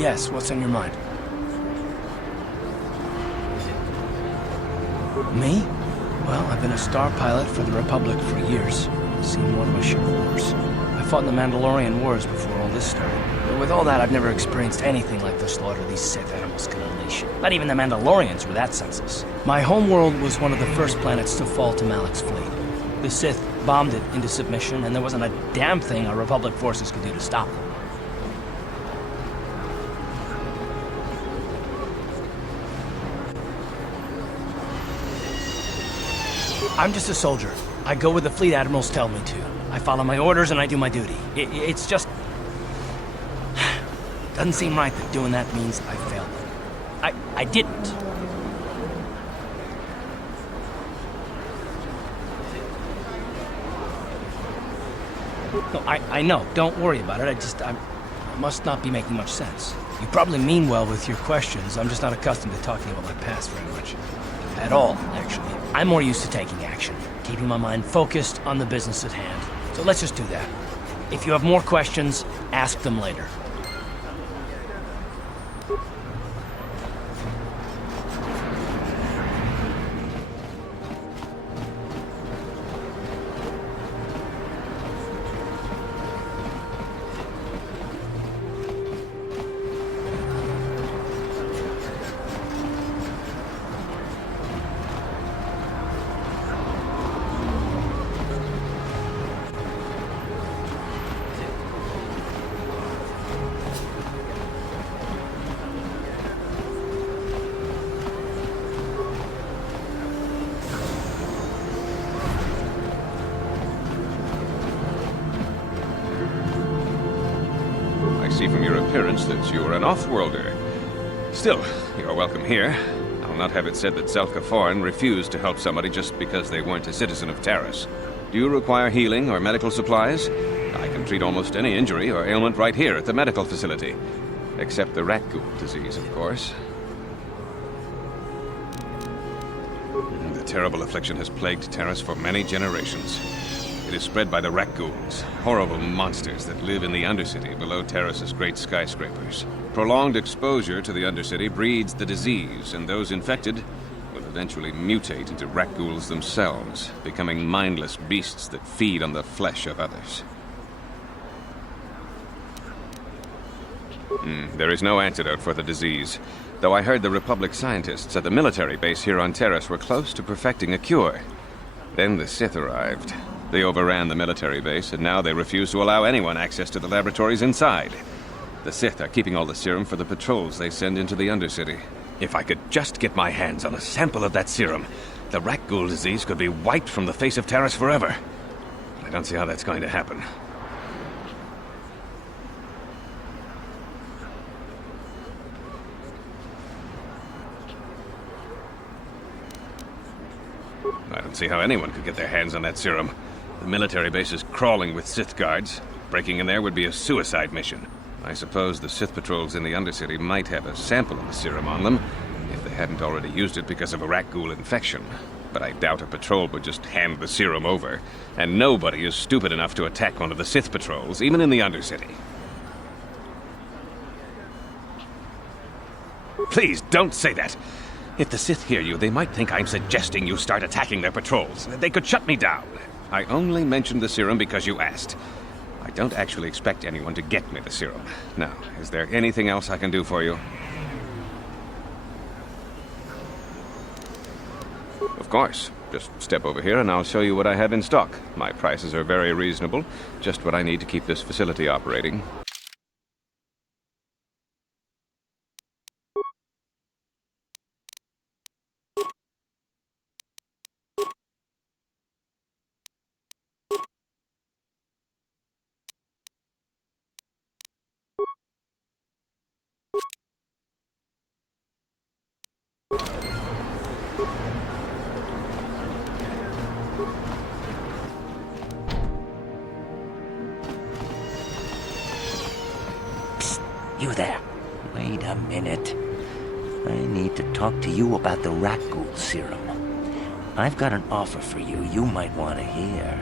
Yes, what's on your mind? Me? Well, I've been a star pilot for the Republic for years. Seen more than my share of wars. I fought in the Mandalorian Wars before all this started. But with all that, I've never experienced anything like the slaughter these Sith animals can unleash. Not even the Mandalorians were that senseless. My homeworld was one of the first planets to fall to Malak's fleet. The Sith bombed it into submission, and there wasn't a damn thing our Republic forces could do to stop them. I'm just a soldier. I go where the fleet admirals tell me to. I follow my orders and I do my duty. It's just... Doesn't seem right that doing that means I failed them. I didn't. No, I know. Don't worry about it. I must not be making much sense. You probably mean well with your questions. I'm just not accustomed to talking about my past very much. At all, actually. I'm more used to taking action, keeping my mind focused on the business at hand. So let's just do that. If you have more questions, ask them later. See from your appearance that you're an off-worlder. Still, you're welcome here. I'll not have it said that Zelka Foreign refused to help somebody just because they weren't a citizen of Taris. Do you require healing or medical supplies? I can treat almost any injury or ailment right here at the medical facility. Except the Rakghoul disease, of course. The terrible affliction has plagued Taris for many generations. It is spread by the Rakghouls, horrible monsters that live in the Undercity below Taris's great skyscrapers. Prolonged exposure to the Undercity breeds the disease, and those infected will eventually mutate into Rakghouls themselves, becoming mindless beasts that feed on the flesh of others. There is no antidote for the disease, though I heard the Republic scientists at the military base here on Taris were close to perfecting a cure. Then the Sith arrived. They overran the military base, and now they refuse to allow anyone access to the laboratories inside. The Sith are keeping all the serum for the patrols they send into the Undercity. If I could just get my hands on a sample of that serum, the Rakghoul disease could be wiped from the face of Taris forever. But I don't see how that's going to happen. I don't see how anyone could get their hands on that serum. The military base is crawling with Sith guards. Breaking in there would be a suicide mission. I suppose the Sith patrols in the Undercity might have a sample of the serum on them, if they hadn't already used it because of a Rakghoul infection. But I doubt a patrol would just hand the serum over. And nobody is stupid enough to attack one of the Sith patrols, even in the Undercity. Please, don't say that! If the Sith hear you, they might think I'm suggesting you start attacking their patrols. They could shut me down. I only mentioned the serum because you asked. I don't actually expect anyone to get me the serum. Now, is there anything else I can do for you? Of course. Just step over here and I'll show you what I have in stock. My prices are very reasonable. Just what I need to keep this facility operating. You there. Wait a minute. I need to talk to you about the Rakghoul serum. I've got an offer for you might want to hear.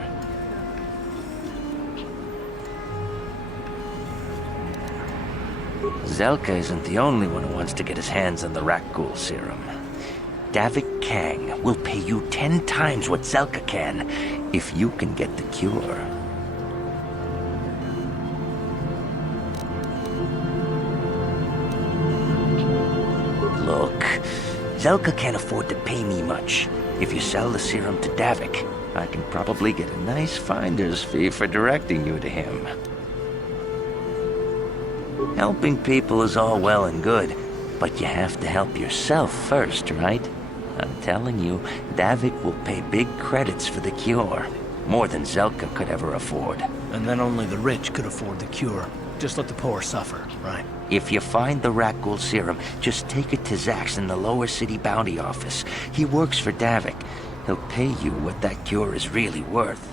Zelka isn't the only one who wants to get his hands on the Rakghoul serum. Davik Kang will pay you 10 times what Zelka can if you can get the cure. Look, Zelka can't afford to pay me much. If you sell the serum to Davik, I can probably get a nice finder's fee for directing you to him. Helping people is all well and good, but you have to help yourself first, right? I'm telling you, Davik will pay big credits for the cure. More than Zelka could ever afford. And then only the rich could afford the cure. Just let the poor suffer, right? If you find the Rakghoul serum, just take it to Zax in the lower city bounty office. He works for Davik. He'll pay you what that cure is really worth.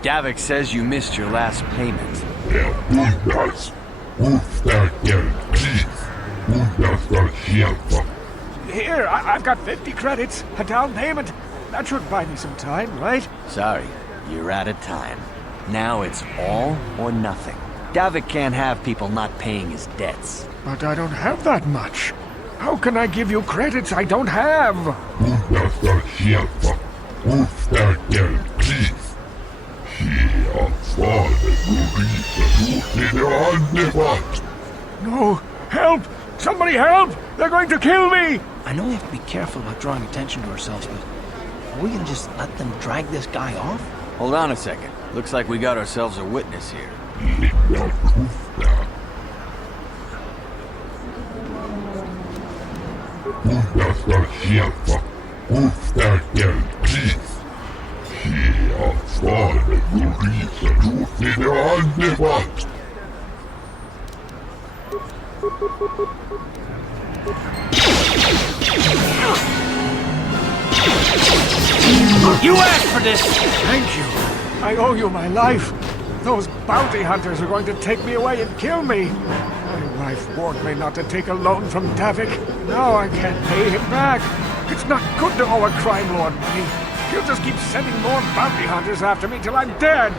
Davik says you missed your last payment. Here, I've got 50 credits, a down payment. That should buy me some time, right? Sorry, you're out of time. Now it's all or nothing. Davik can't have people not paying his debts. But I don't have that much. How can I give you credits I don't have? No! Help! Somebody help! They're going to kill me! I know we have to be careful about drawing attention to ourselves, but are we gonna just let them drag this guy off? Hold on a second. Looks like we got ourselves a witness here. You asked for this! Thank you. I owe you my life. Those bounty hunters are going to take me away and kill me. My wife warned me not to take a loan from Davik. Now I can't pay him back. It's not good to owe a crime lord money. He'll just keep sending more bounty hunters after me till I'm dead.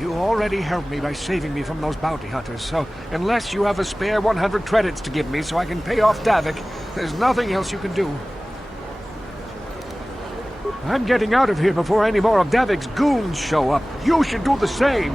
You already helped me by saving me from those bounty hunters, so unless you have a spare 100 credits to give me so I can pay off Davik, there's nothing else you can do. I'm getting out of here before any more of Davik's goons show up. You should do the same.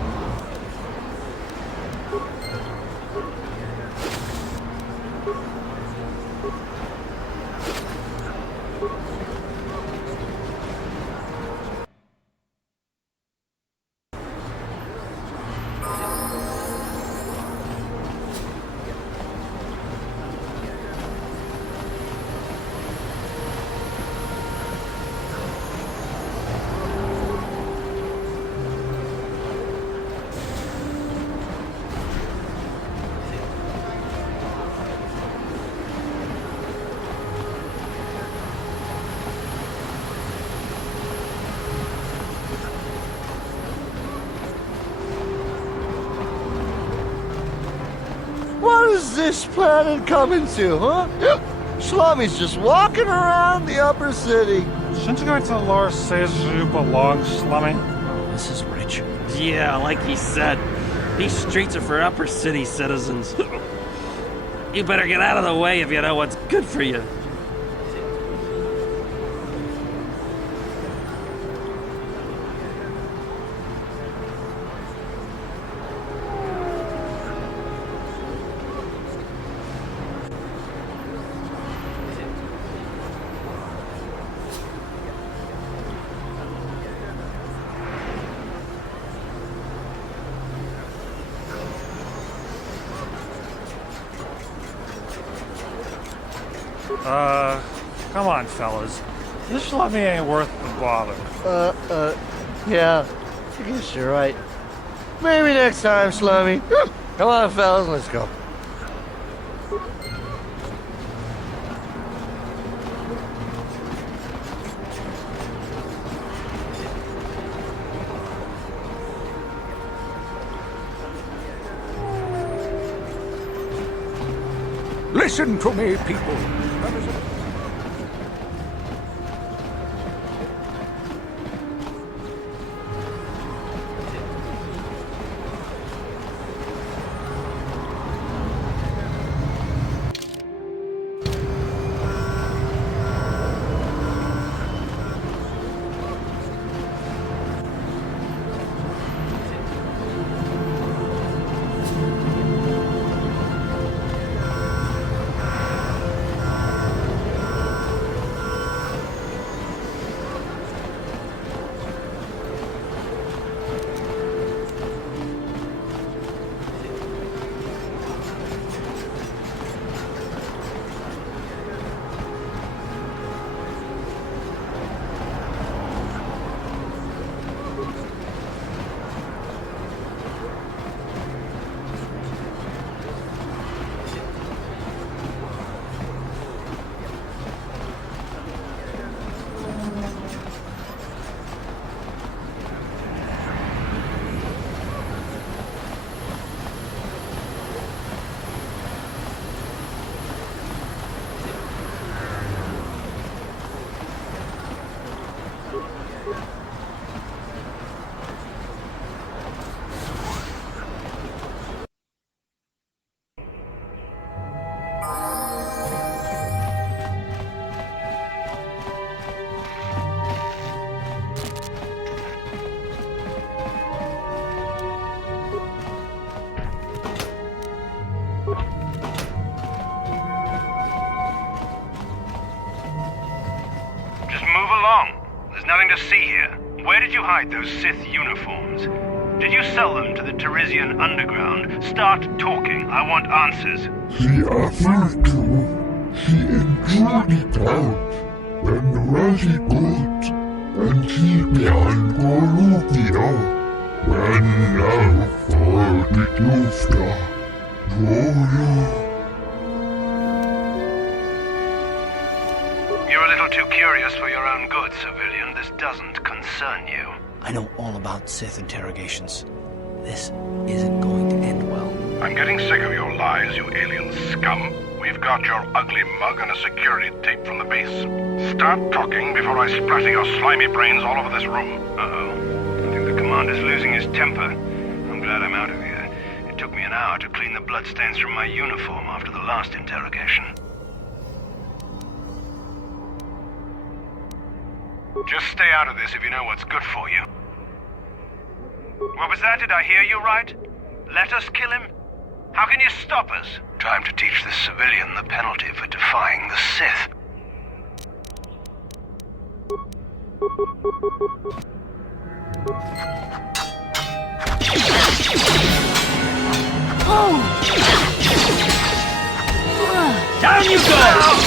What is this planet coming to, huh? Slummy's just walking around the upper city. Shouldn't you go to the lower cities where you belong, Slummy? This is rich. Yeah, like he said, these streets are for upper city citizens. You better get out of the way if you know what's good for you. Come on, fellas. This Slummy ain't worth the bother. Yeah. I guess you're right. Maybe next time, Slummy. Come on, fellas, let's go. Listen to me, people. hide those Sith uniforms? Did you sell them to the Teresian underground? Start talking. I want answers. She offered to. She enjoyed it out. And Razi good. And she behind Golubia. And now for the Dufta. You're a little too curious for your own good, civilian. This doesn't concern you. I know all about Sith interrogations. This isn't going to end well. I'm getting sick of your lies, you alien scum. We've got your ugly mug and a security tape from the base. Start talking before I splatter your slimy brains all over this room. Uh-oh. I think the commander's losing his temper. I'm glad I'm out of here. It took me an hour to clean the bloodstains from my uniform after the last interrogation. Just stay out of this if you know what's good for you. What was that? Did I hear you right? Let us kill him? How can you stop us? Time to teach this civilian the penalty for defying the Sith. Down you go!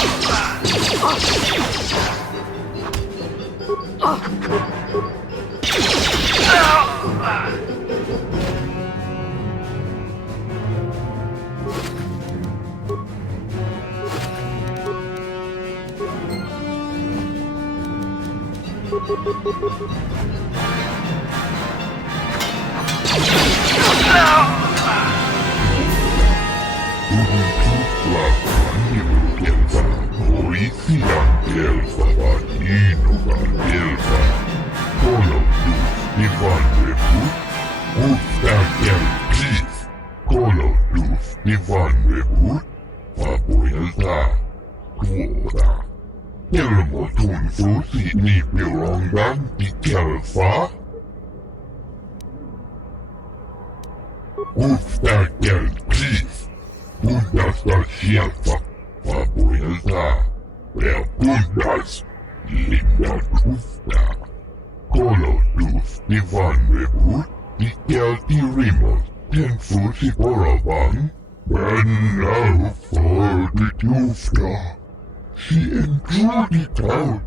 She enjoyed it out.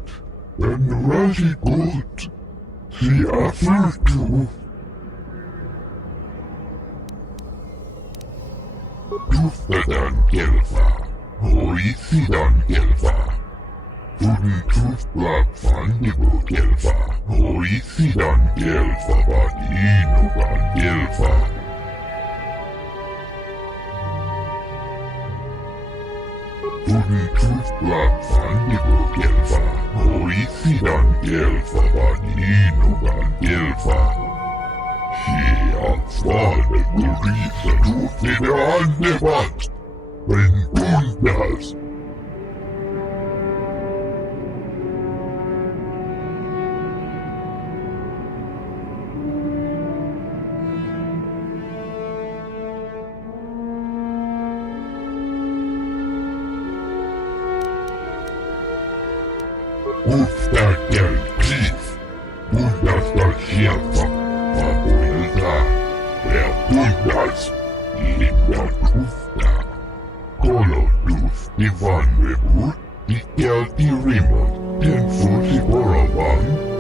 And Razi good. She offered to. Tuftadan Gelfa. Hoisidan Gelfa. Tudun Tufblak Fandigo Gelfa. Hoisidan Gelfa Badinugan Gelfa. Tudun Tufblak Fandigo Gelfa. Hoisidan Gelfa Badinugan Gelfa. Fale gurisa tufide annevat. Ventundas. Uftakel Cliff. Bundasta Shelfa. Papoilta. Bundas. Linda Tufta. Kolodus. Ivan Rebut. Ikelti Rimos. Tenfusi Borovan.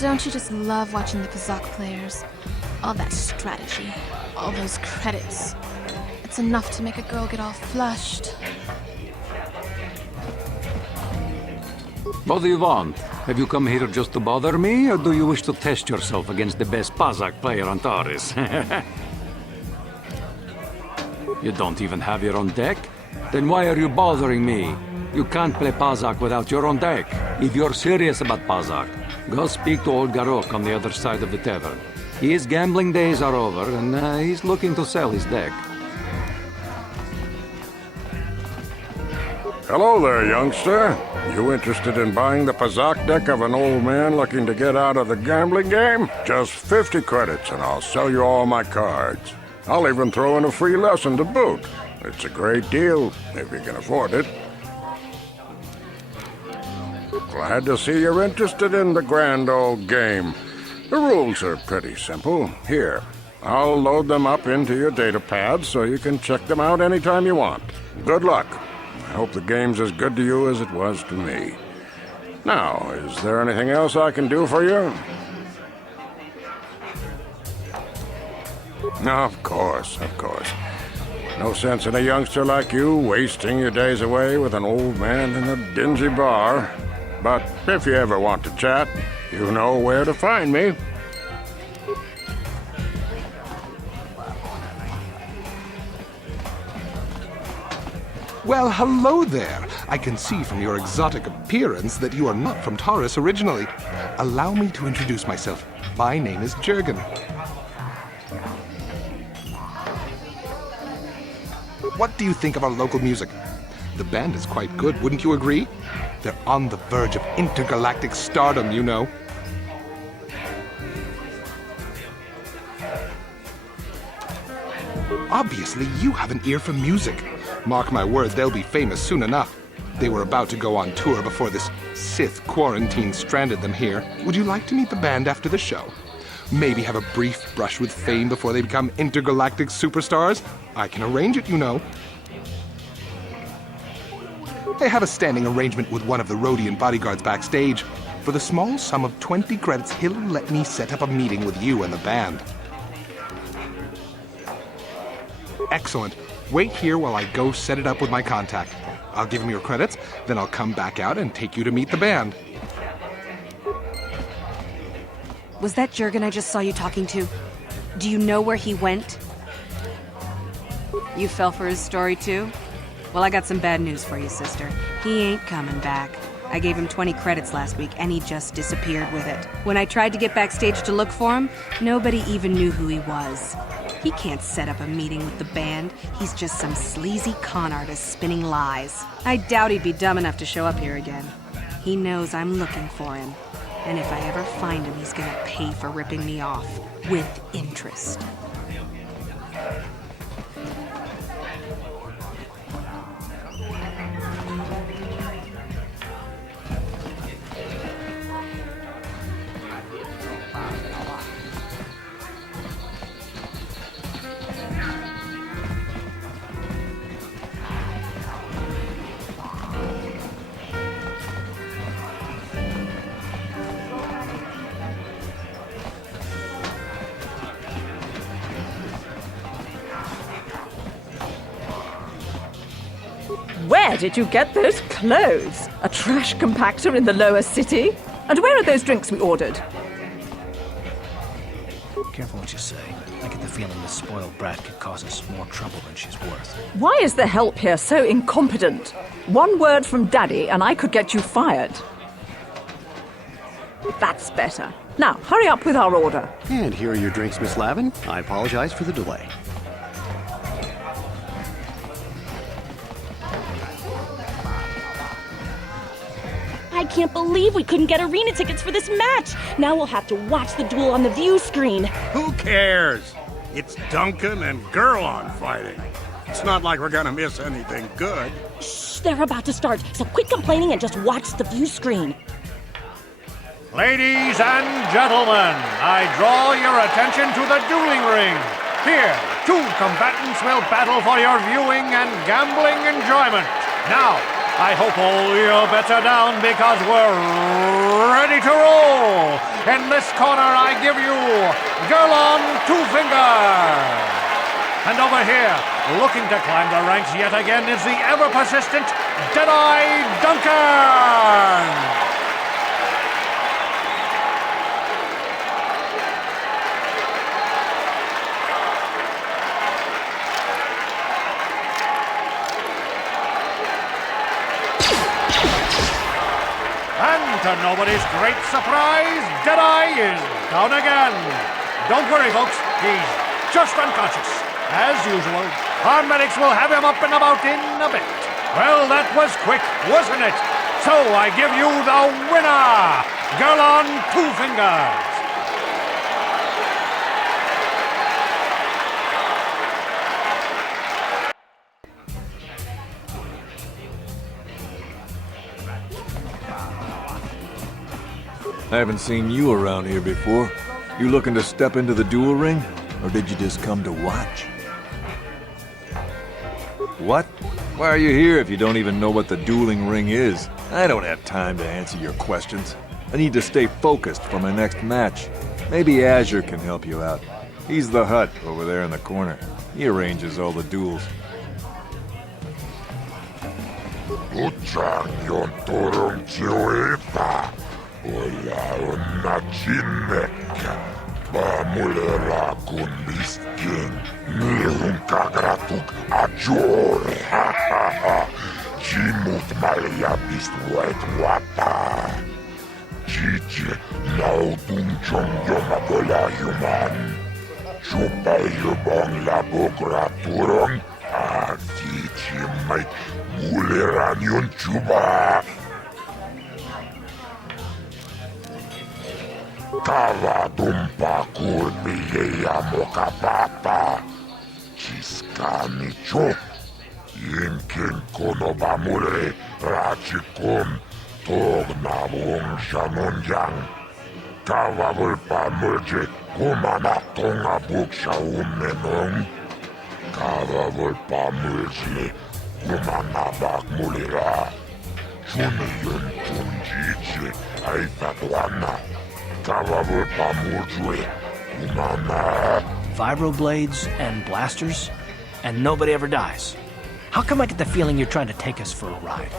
Don't you just love watching the Kazakh players? All that strategy, all those credits. It's enough to make a girl get all flushed. What do you want? Have you come here just to bother me, or do you wish to test yourself against the best Pazak player on Taurus? You don't even have your own deck? Then why are you bothering me? You can't play Pazak without your own deck. If you're serious about Pazak, go speak to old Garok on the other side of the tavern. His gambling days are over, and he's looking to sell his deck. Hello there, youngster. You interested in buying the Pazak deck of an old man looking to get out of the gambling game? Just 50 credits and I'll sell you all my cards. I'll even throw in a free lesson to boot. It's a great deal, if you can afford it. Glad to see you're interested in the grand old game. The rules are pretty simple. Here, I'll load them up into your data pad so you can check them out anytime you want. Good luck. I hope the game's as good to you as it was to me. Now, is there anything else I can do for you? Of course, of course. No sense in a youngster like you wasting your days away with an old man in a dingy bar. But if you ever want to chat, you know where to find me. Well, hello there. I can see from your exotic appearance that you are not from Taurus originally. Allow me to introduce myself. My name is Jurgen. What do you think of our local music? The band is quite good, wouldn't you agree? They're on the verge of intergalactic stardom, you know. Obviously, you have an ear for music. Mark my word, they'll be famous soon enough. They were about to go on tour before this Sith quarantine stranded them here. Would you like to meet the band after the show? Maybe have a brief brush with fame before they become intergalactic superstars? I can arrange it, you know. I have a standing arrangement with one of the Rhodian bodyguards backstage. For the small sum of 20 credits, he'll let me set up a meeting with you and the band. Excellent. Wait here while I go set it up with my contact. I'll give him your credits, then I'll come back out and take you to meet the band. Was that Jurgen I just saw you talking to? Do you know where he went? You fell for his story too? Well, I got some bad news for you, sister. He ain't coming back. I gave him 20 credits last week, and he just disappeared with it. When I tried to get backstage to look for him, nobody even knew who he was. He can't set up a meeting with the band. He's just some sleazy con artist spinning lies. I doubt he'd be dumb enough to show up here again. He knows I'm looking for him. And if I ever find him, he's gonna pay for ripping me off. With interest. Where did you get those clothes? A trash compactor in the lower city? And where are those drinks we ordered? Careful what you say. I get the feeling this spoiled brat could cause us more trouble than she's worth. Why is the help here so incompetent? One word from Daddy and I could get you fired. That's better. Now, hurry up with our order. And here are your drinks, Miss Lavin. I apologize for the delay. I can't believe we couldn't get arena tickets for this match. Now we'll have to watch the duel on the view screen. Who cares? It's Duncan and Gurlon fighting. It's not like we're gonna miss anything good. Shh, they're about to start, so quit complaining and just watch the view screen. Ladies and gentlemen, I draw your attention to the dueling ring. Here, two combatants will battle for your viewing and gambling enjoyment. Now, I hope all your bets are down because we're ready to roll. In this corner, I give you Girl on Two Fingers. And over here, looking to climb the ranks yet again, is the ever-persistent Deadeye Duncan. And to nobody's great surprise, Deadeye is down again. Don't worry, folks, he's just unconscious. As usual, our medics will have him up and about in a bit. Well, that was quick, wasn't it? So I give you the winner, Girl on Two Fingers. I haven't seen you around here before. You looking to step into the duel ring? Or did you just come to watch? What? Why are you here if you don't even know what the dueling ring is? I don't have time to answer your questions. I need to stay focused for my next match. Maybe Azure can help you out. He's the Hut over there in the corner. He arranges all the duels. Mulera kun miskin, nihun kagratuk ajor, ha ha ha. Jimut malia bistuet wata. Jiji naudun chong yoma bola human. Chupa yubong labogra turong. Artichi mai mulera nyun chuba. Kava dumpa kurbi ya mokapata. Chiskani cho. Yinkin konoba mure rachikun. Togna wong shanon yang. Kava vulpa murje kumana tonga buksha umenong. Kava vulpa murje kumana bak mulira. Chuni yun chunjichi aitatwana. Vibroblades and blasters, and nobody ever dies. How come I get the feeling you're trying to take us for a ride?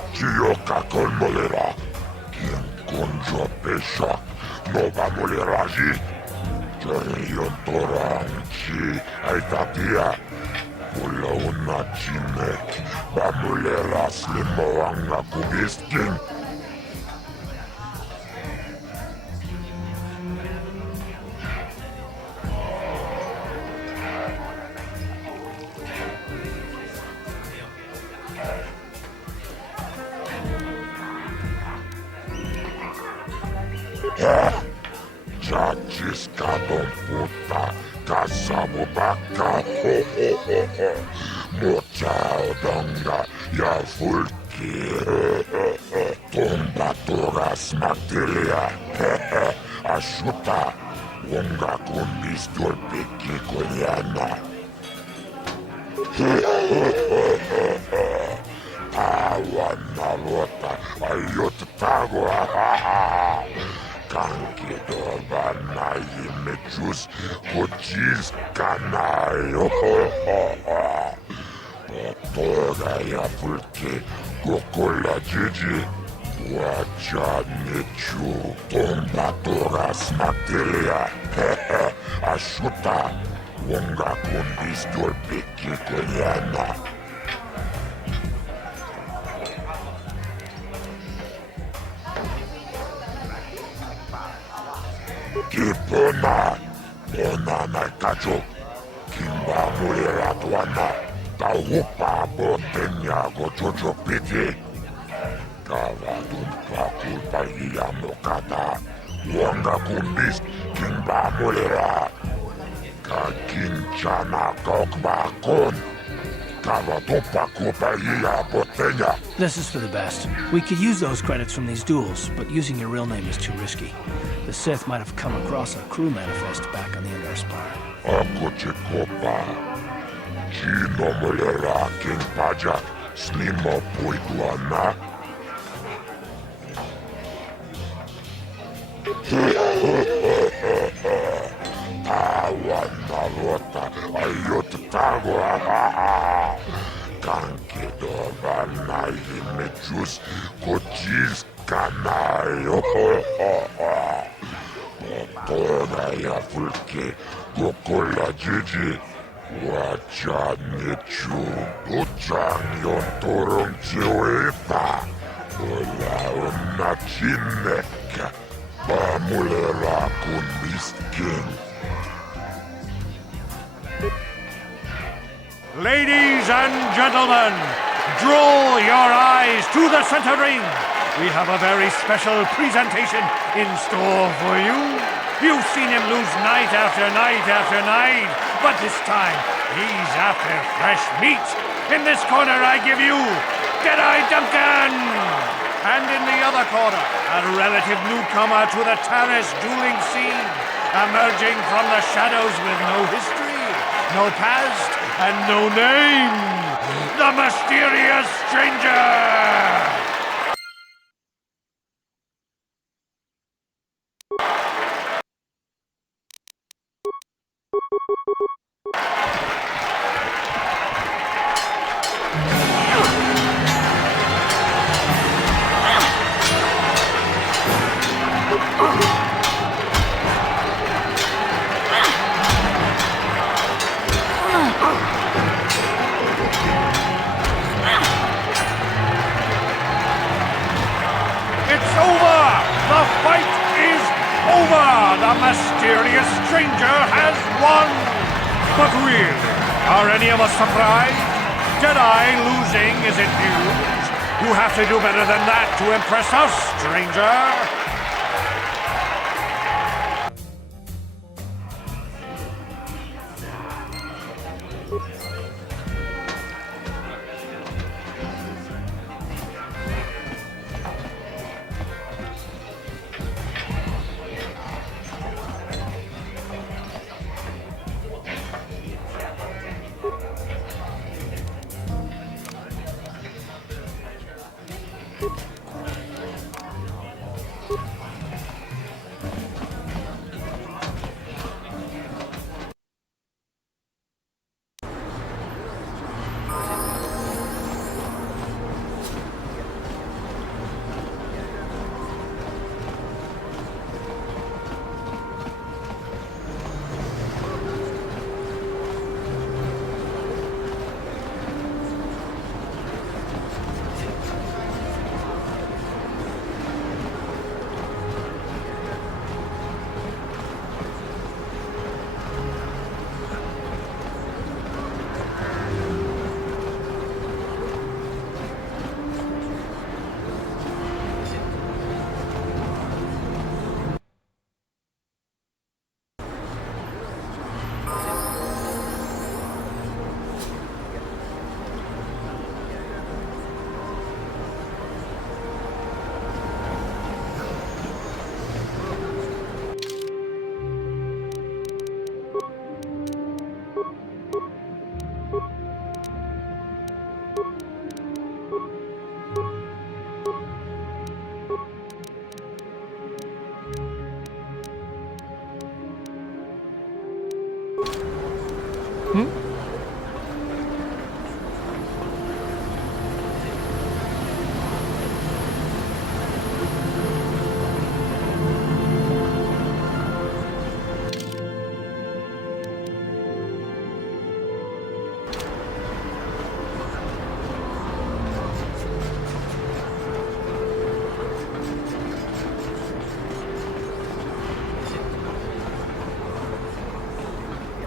Chachiskadon puta, kasabu baka, ho ho ho ho. Mochao donga, ya fulki, tomba toras materia, ashuta, wonga kundis dolpiki koyana. Awan nalota, ayot tago, Kanki dobana imechus kochis kanayo. Toga ya fulke kokola jiji. Wacha nechu tomba toras materia. Ashuta wonga kundis dolpiki koyana. Kipona, Bona Nakacho, Kimba Mulera Tuana, Taupa Botenya Gochocho Piti, Kavadum Pakulpa Yamokata, Wanga Kumbis, Kimba Mulera, Kakinchana Kokba Kon, Kavadopa Kupa Botenya. This is for the best. We could use those credits from these duels, but using your real name is too risky. The Sith might have come across a crew manifest back on the Endar Spire. Akochekopa, Chino Mulera King Pajak, Snimo Puiguana, Ladies and gentlemen, draw your eyes to the center ring. We have a very special presentation in store for you. You've seen him lose night after night after night, but this time he's after fresh meat. In this corner, I give you Deadeye Duncan! And in the other corner, a relative newcomer to the terrace dueling scene, emerging from the shadows with no history, no past, and no name, the mysterious stranger! The mysterious stranger has won! But really, are any of us surprised? Deadeye losing isn't news. You have to do better than that to impress us, stranger!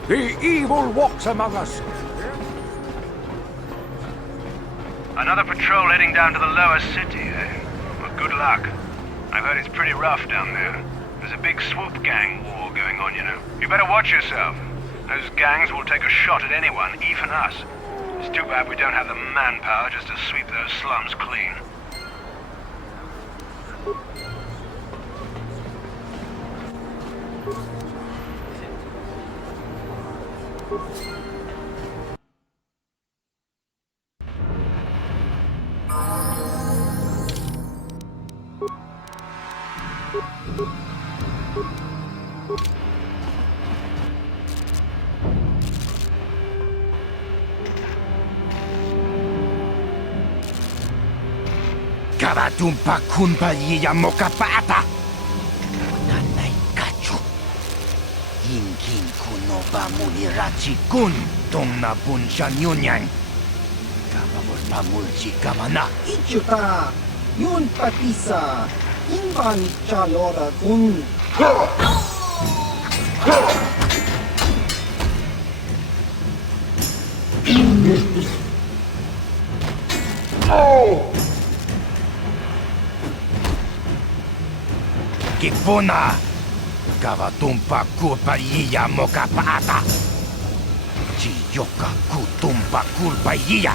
The evil walks among us. Another patrol heading down to the lower city, eh? Well, good luck. I've heard it's pretty rough down there. There's a big swoop gang war going on, you know. You better watch yourself. Those gangs will take a shot at anyone, even us. It's too bad we don't have the manpower just to sweep those slums clean. Kavatumpa kunpa yiya mokapata. Nanay kachu. Yinkin kunoba mulirachi kun. Tong na bunsha nyunyang. Kababol pamulchi kamana. Ichuta. Yun patisa. Inban chalora kun. Kipuna. Kavatumpa kulpa yiya mokapata. Chiyoka kutumpa kulpa yiya.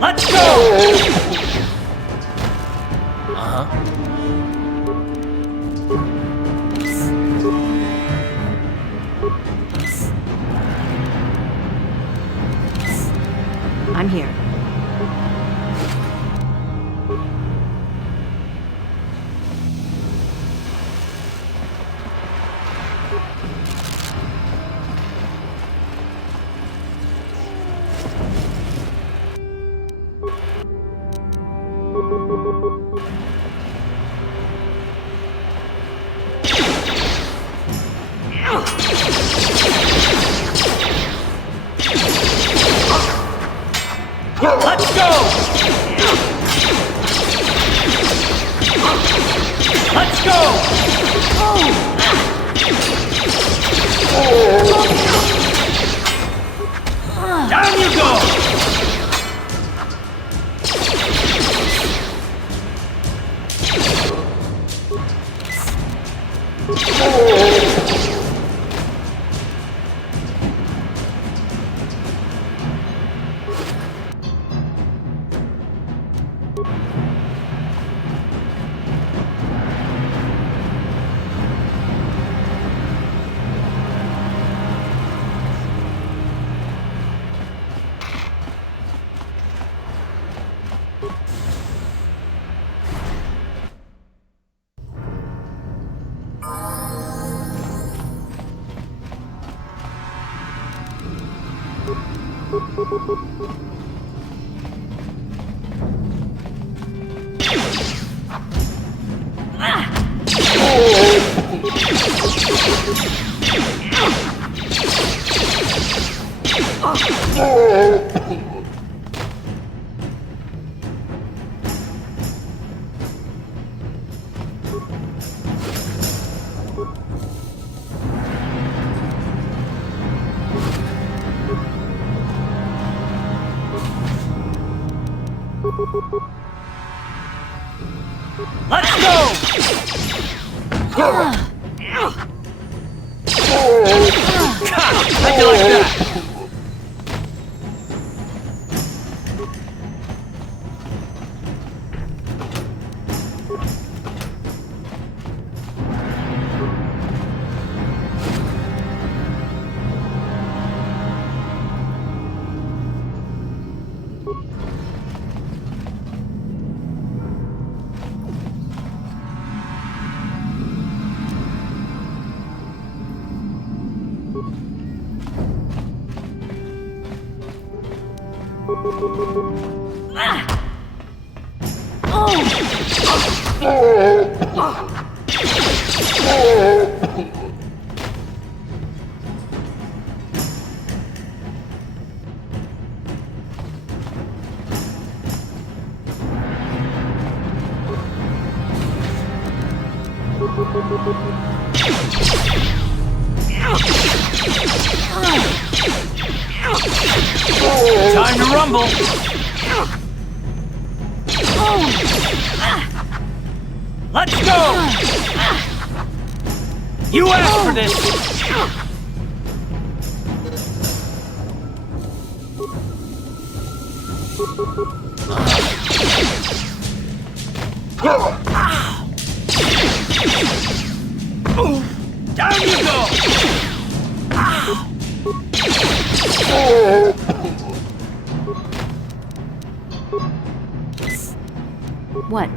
Let's go! I'm here. Let's go! Let's go! Down you go! Let's go! How'd you like that? Time to rumble! Let's go! You asked for this! Down you go! What?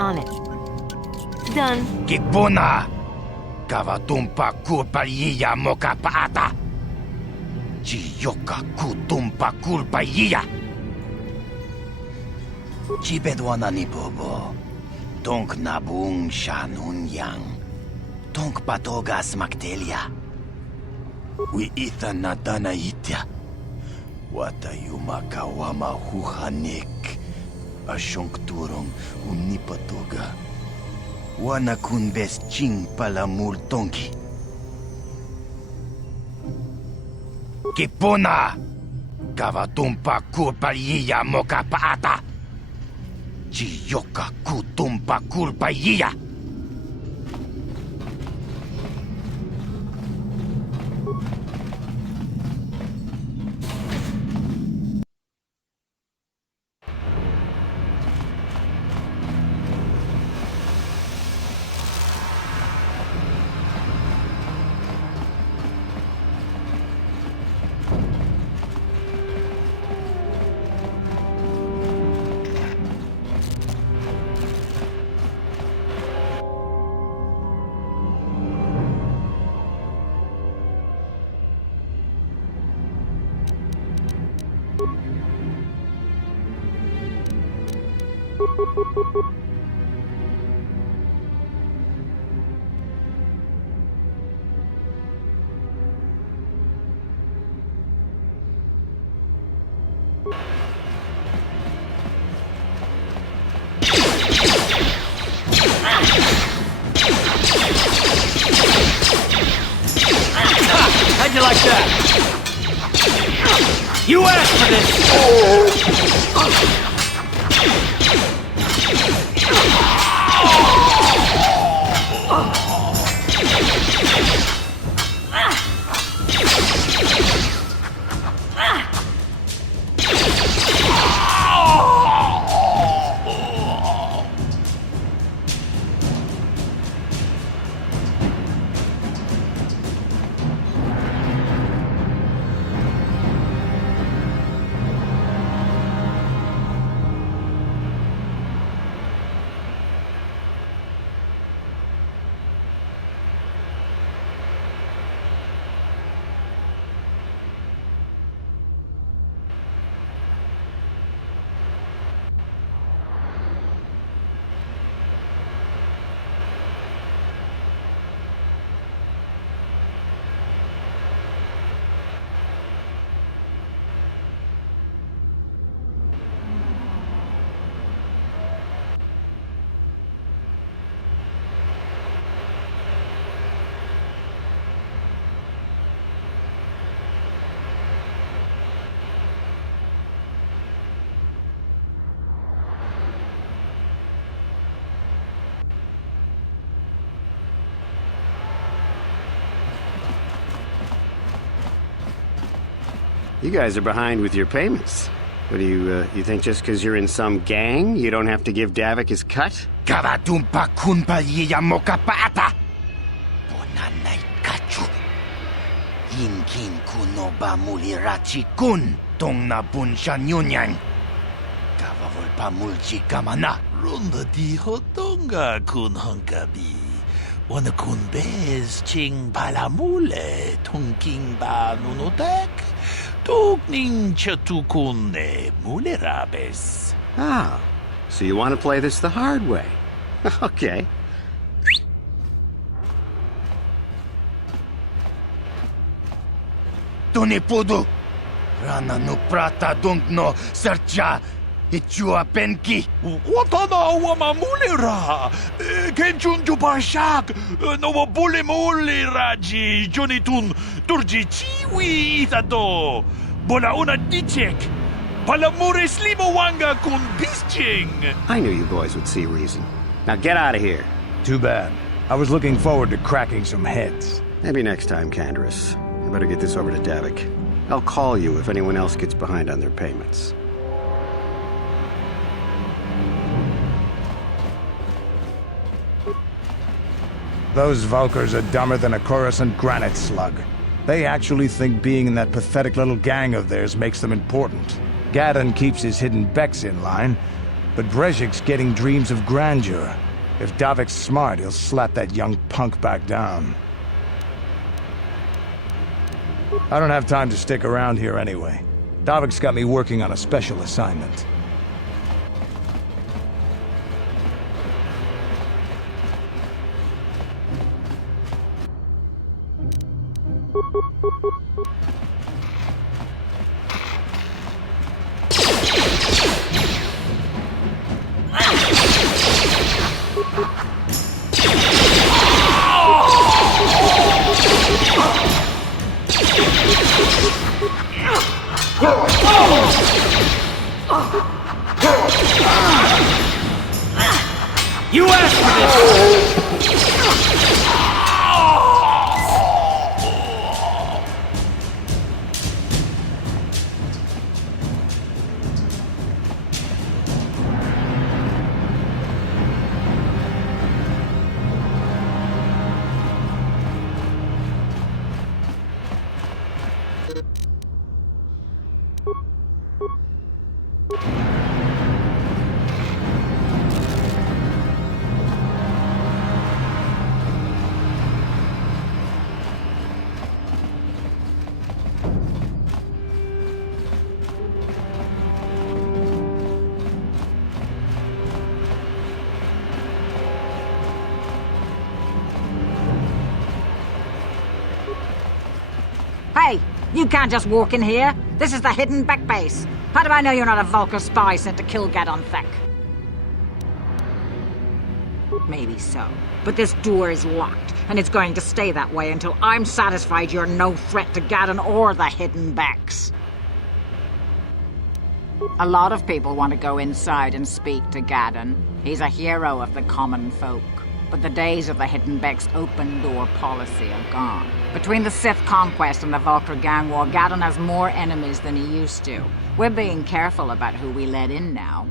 On it. Done. Kipuna! Kavatumpa kurpaliya moka paata! Chiyoka kutumpa kurpaliya! Chibedwana ni bobo. Tonk nabung shanun yang. Tonk patogas maktelia. Wi itha natana itya. Watayuma kawama huhanik. Asyong turong unipatoga. Wana kun bes ching palamul tonki. Kipuna! Kavatumpa kurpaliya moka paata! Chiyoka kutumpa kurpaliya! How'd you like that? You asked for this! You guys are behind with your payments. What do you think just because you're in some gang, you don't have to give Davik his cut? Gavatumpa kunpalyiya mokapaata! Bonanay kachu! Yinkin kunoba mulirachi kun tong na bunshan yunyan! Gavavulpa mulchi kamana! Ronda di hotonga kun honkabi. Wana kun bez ching palamule tongking ba nunotek. Tugning chatukune mulerabes. Ah, so you want to play this the hard way? Okay. Tunipudu! Rana no prata dungno sercha! Ichua penki! Watana wamamulera! Kenchunju barshak! No bulimuli raji! Jonitun turji chiwi itado! Bonauna dichek! Palamure slimawanga kun bisching! I knew you boys would see reason. Now get out of here. Too bad. I was looking forward to cracking some heads. Maybe next time, Canderous. I better get this over to Davik. I'll call you if anyone else gets behind on their payments. Those Vulkars are dumber than a Coruscant granite slug. They actually think being in that pathetic little gang of theirs makes them important. Gadon keeps his hidden Becks in line, but Brezhik's getting dreams of grandeur. If Davik's smart, he'll slap that young punk back down. I don't have time to stick around here anyway. Davik's got me working on a special assignment. You asked for this! Hey, you can't just walk in here. This is the hidden back base. How do I know you're not a Vulkar spy sent to kill Gadon Thek? Maybe so, but this door is locked, and it's going to stay that way until I'm satisfied you're no threat to Gadon or the hidden backs. A lot of people want to go inside and speak to Gadon. He's a hero of the common folk. But the days of the Hidden Beck's open-door policy are gone. Between the Sith conquest and the Vulkar gang war, Gadon has more enemies than he used to. We're being careful about who we let in now.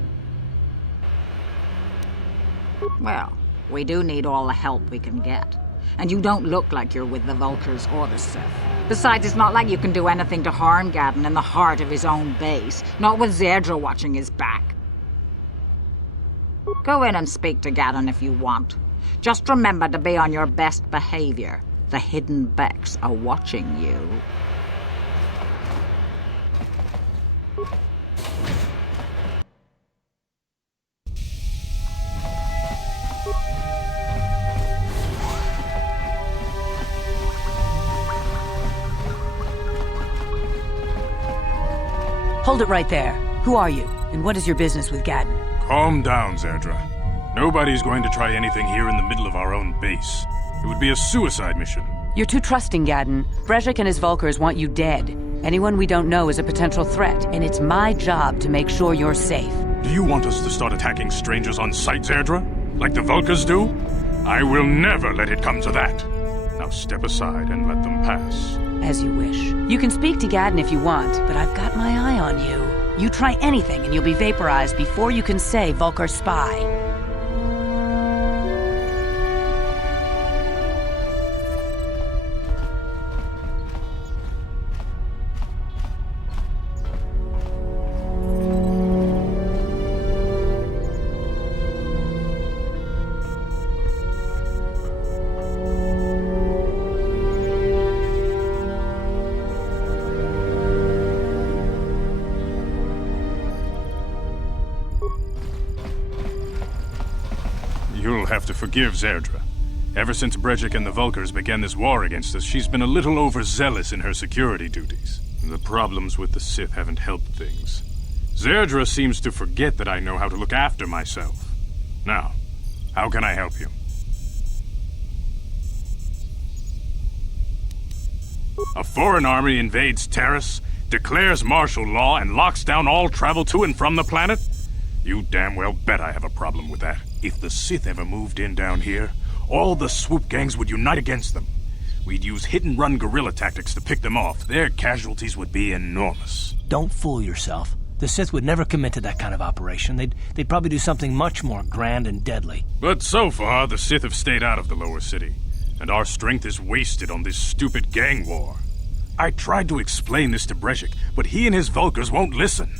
Well, we do need all the help we can get. And you don't look like you're with the Vulkars or the Sith. Besides, it's not like you can do anything to harm Gadon in the heart of his own base, not with Zerdra watching his back. Go in and speak to Gadon if you want. Just remember to be on your best behavior. The Hidden Becks are watching you. Hold it right there. Who are you, and what is your business with Gadon? Calm down, Zerdra. Nobody's going to try anything here in the middle of our own base. It would be a suicide mission. You're too trusting, Gadon. Brezhik and his Vulkars want you dead. Anyone we don't know is a potential threat, and it's my job to make sure you're safe. Do you want us to start attacking strangers on sight, Zerdra? Like the Vulkars do? I will never let it come to that. Now Now step aside and let them pass. As you wish. You can speak to Gaddon if you want, but I've got my eye on you. You try anything and you'll be vaporized before you can say Vulcar spy. You'll have to forgive Zerdra. Ever since Brejik and the Vulkars began this war against us, she's been a little overzealous in her security duties. The problems with the Sith haven't helped things. Zerdra seems to forget that I know how to look after myself. Now, how can I help you? A foreign army invades Taris, declares martial law, and locks down all travel to and from the planet? You damn well bet I have a problem with that. If the Sith ever moved in down here, all the swoop gangs would unite against them. We'd use hit-and-run guerrilla tactics to pick them off. Their casualties would be enormous. Don't fool yourself. The Sith would never commit to that kind of operation. They'd probably do something much more grand and deadly. But so far, the Sith have stayed out of the lower city, and our strength is wasted on this stupid gang war. I tried to explain this to Brejik, but he and his Vulkars won't listen.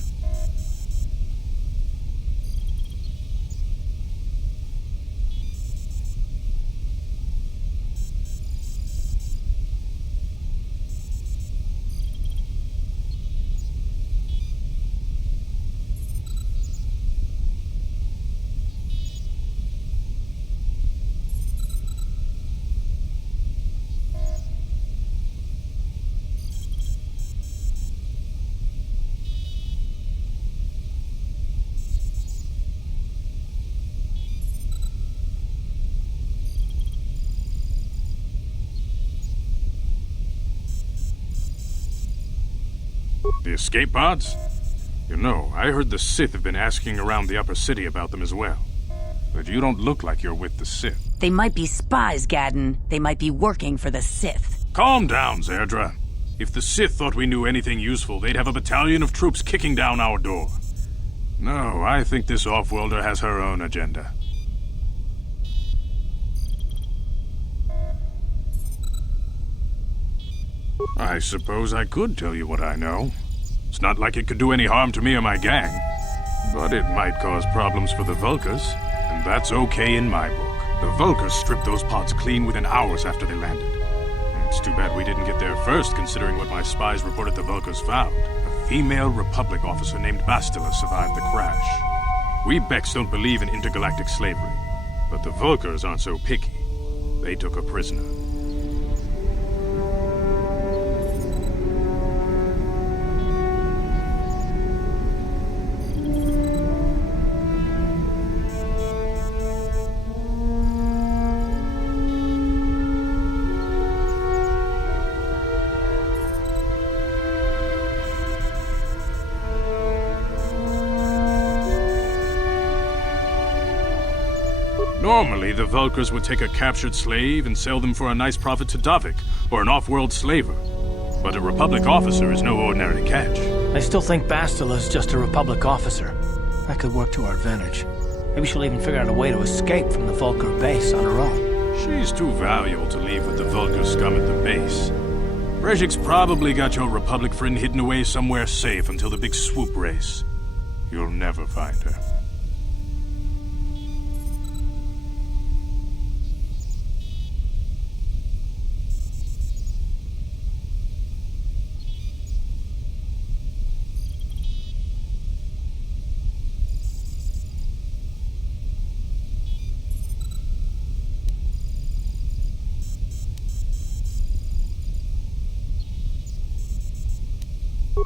The escape pods? You know, I heard the Sith have been asking around the upper city about them as well. But you don't look like you're with the Sith. They might be spies, Gaddon. They might be working for the Sith. Calm down, Zerdra. If the Sith thought we knew anything useful, they'd have a battalion of troops kicking down our door. No, I think this off-worlder has her own agenda. I suppose I could tell you what I know. It's not like it could do any harm to me or my gang. But it might cause problems for the Vulkars, and that's okay in my book. The Vulkars stripped those pods clean within hours after they landed. It's too bad we didn't get there first, considering what my spies reported the Vulkars found. A female Republic officer named Bastila survived the crash. We Becks don't believe in intergalactic slavery, but the Vulkars aren't so picky. They took her prisoner. Normally, the Vulkars would take a captured slave and sell them for a nice profit to Davik, or an off-world slaver. But a Republic officer is no ordinary catch. I still think Bastila's just a Republic officer. That could work to our advantage. Maybe she'll even figure out a way to escape from the Vulkar base on her own. She's too valuable to leave with the Vulkar scum at the base. Brejik's probably got your Republic friend hidden away somewhere safe until the big swoop race. You'll never find her.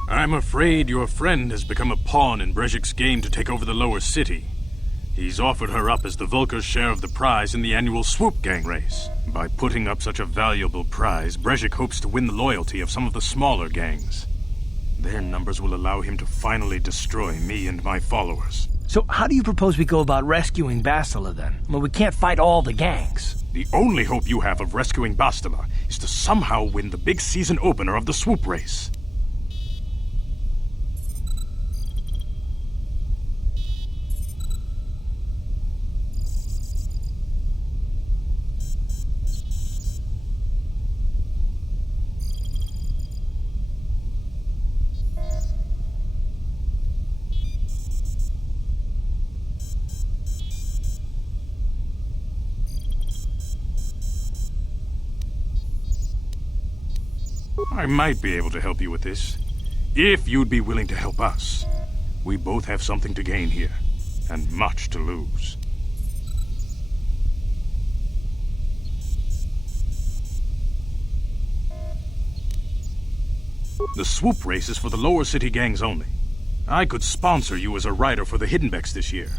I'm afraid your friend has become a pawn in Brejik's game to take over the lower city. He's offered her up as the Vulkar's share of the prize in the annual swoop gang race. By putting up such a valuable prize, Brejik hopes to win the loyalty of some of the smaller gangs. Their numbers will allow him to finally destroy me and my followers. So how do you propose we go about rescuing Bastila then? I mean, we can't fight all the gangs. The only hope you have of rescuing Bastila is to somehow win the big season opener of the swoop race. I might be able to help you with this, if you'd be willing to help us. We both have something to gain here, and much to lose. The swoop race is for the lower city gangs only. I could sponsor you as a rider for the Hiddenbecks this year.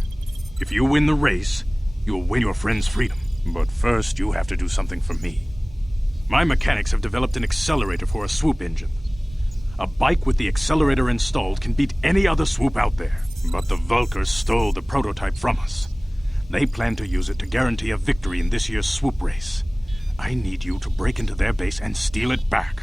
If you win the race, you'll win your friend's freedom. But first, you have to do something for me. My mechanics have developed an accelerator for a swoop engine. A bike with the accelerator installed can beat any other swoop out there. But the Vulkars stole the prototype from us. They plan to use it to guarantee a victory in this year's swoop race. I need you to break into their base and steal it back.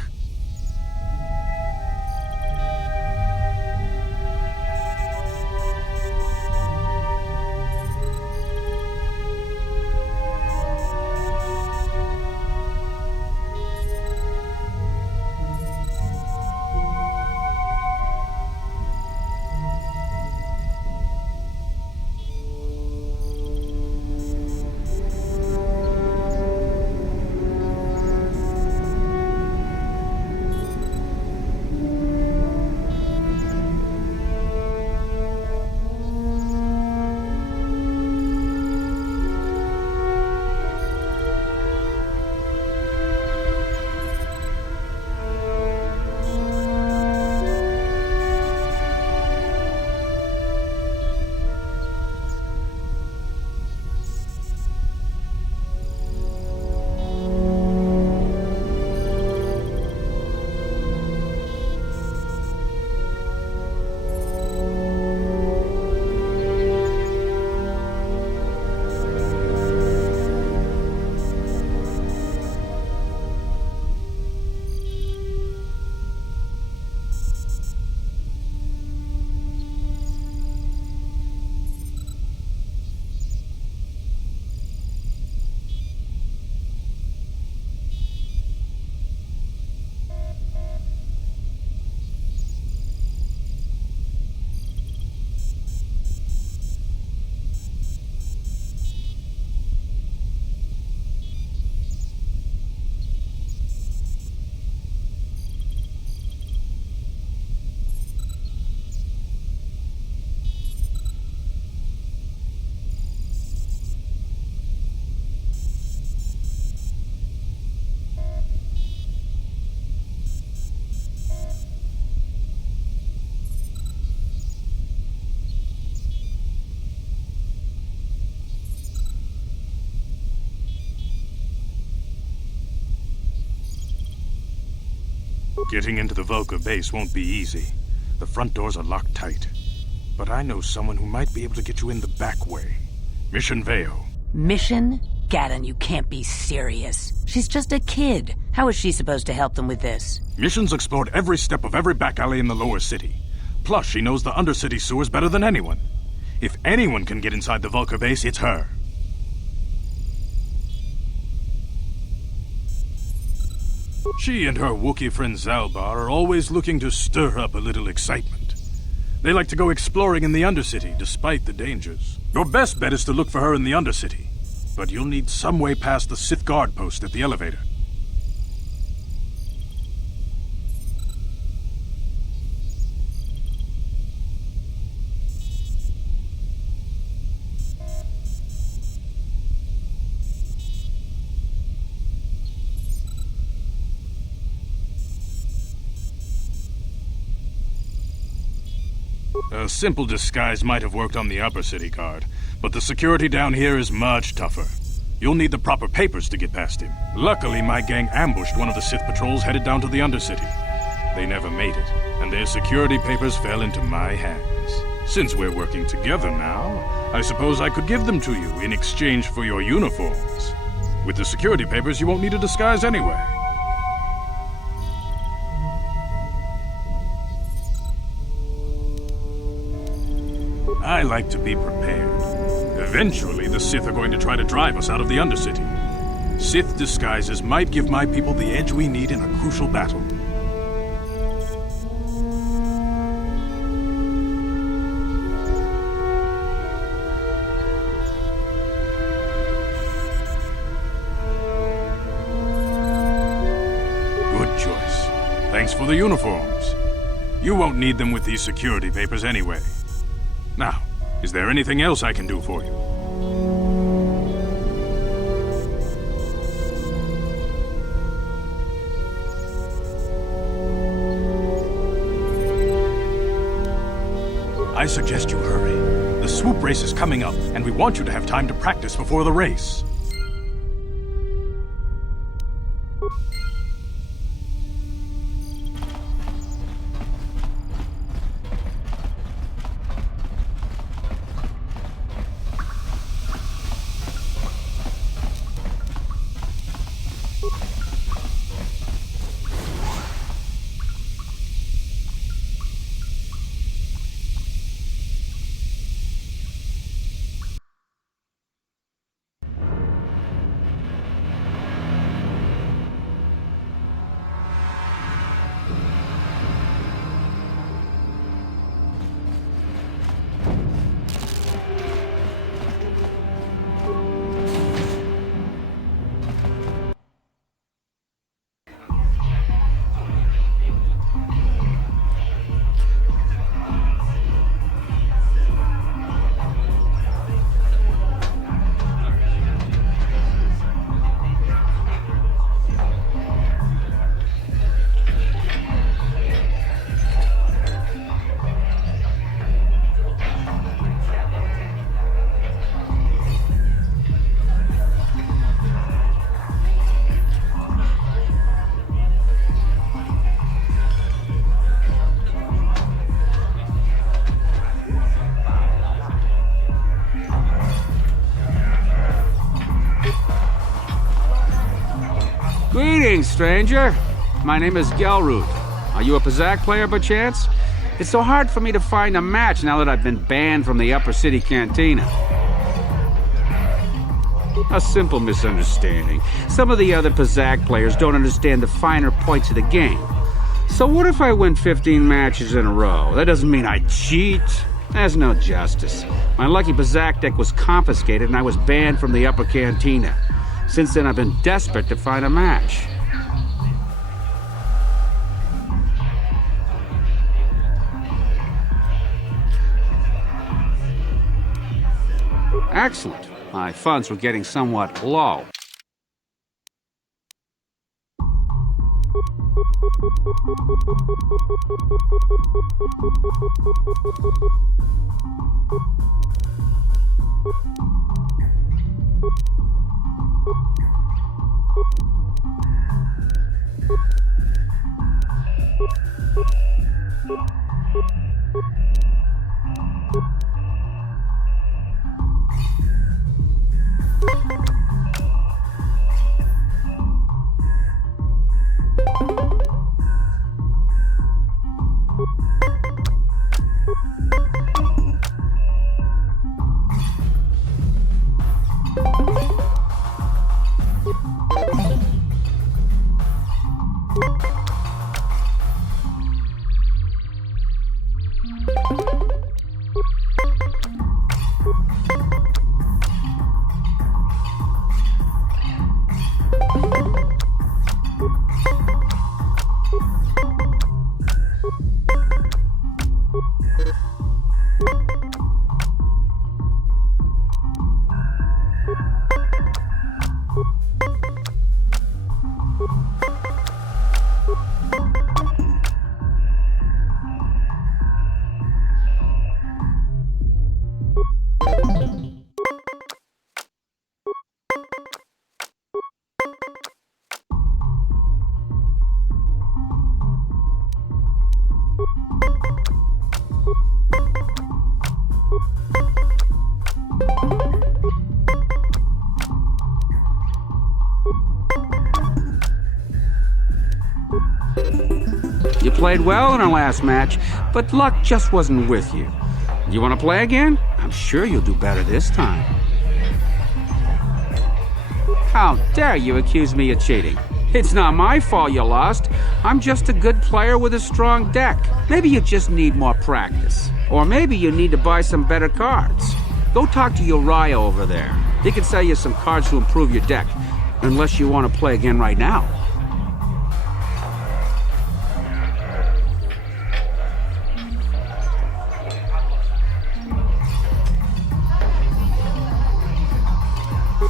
Getting into the Vulkar base won't be easy. The front doors are locked tight. But I know someone who might be able to get you in the back way. Mission Veo. Mission? Gaddon, you can't be serious. She's just a kid. How is she supposed to help them with this? Mission's explored every step of every back alley in the lower city. Plus, she knows the undercity sewers better than anyone. If anyone can get inside the Vulkar base, it's her. She and her Wookiee friend Zalbar are always looking to stir up a little excitement. They like to go exploring in the Undercity, despite the dangers. Your best bet is to look for her in the Undercity, but you'll need some way past the Sith guard post at the elevator. A simple disguise might have worked on the upper city guard, but the security down here is much tougher. You'll need the proper papers to get past him. Luckily, my gang ambushed one of the Sith patrols headed down to the Undercity. They never made it, and their security papers fell into my hands. Since we're working together now, I suppose I could give them to you in exchange for your uniforms. With the security papers, you won't need a disguise anyway. I like to be prepared. Eventually, the Sith are going to try to drive us out of the Undercity. Sith disguises might give my people the edge we need in a crucial battle. Good choice. Thanks for the uniforms. You won't need them with these security papers anyway. Now, is there anything else I can do for you? I suggest you hurry. The swoop race is coming up, and we want you to have time to practice before the race. Greetings, stranger. My name is Gelroot. Are you a Pazaak player, by chance? It's so hard for me to find a match now that I've been banned from the Upper City Cantina. A simple misunderstanding. Some of the other Pazaak players don't understand the finer points of the game. So what if I win 15 matches in a row? That doesn't mean I cheat. There's no justice. My lucky Pazaak deck was confiscated and I was banned from the Upper Cantina. Since then, I've been desperate to find a match. Excellent. My funds were getting somewhat low. played well in our last match, but luck just wasn't with you. You want to play again? I'm sure you'll do better this time. How dare you accuse me of cheating? It's not my fault you lost. I'm just a good player with a strong deck. Maybe you just need more practice. Or maybe you need to buy some better cards. Go talk to Uriah over there. He can sell you some cards to improve your deck. Unless you want to play again right now.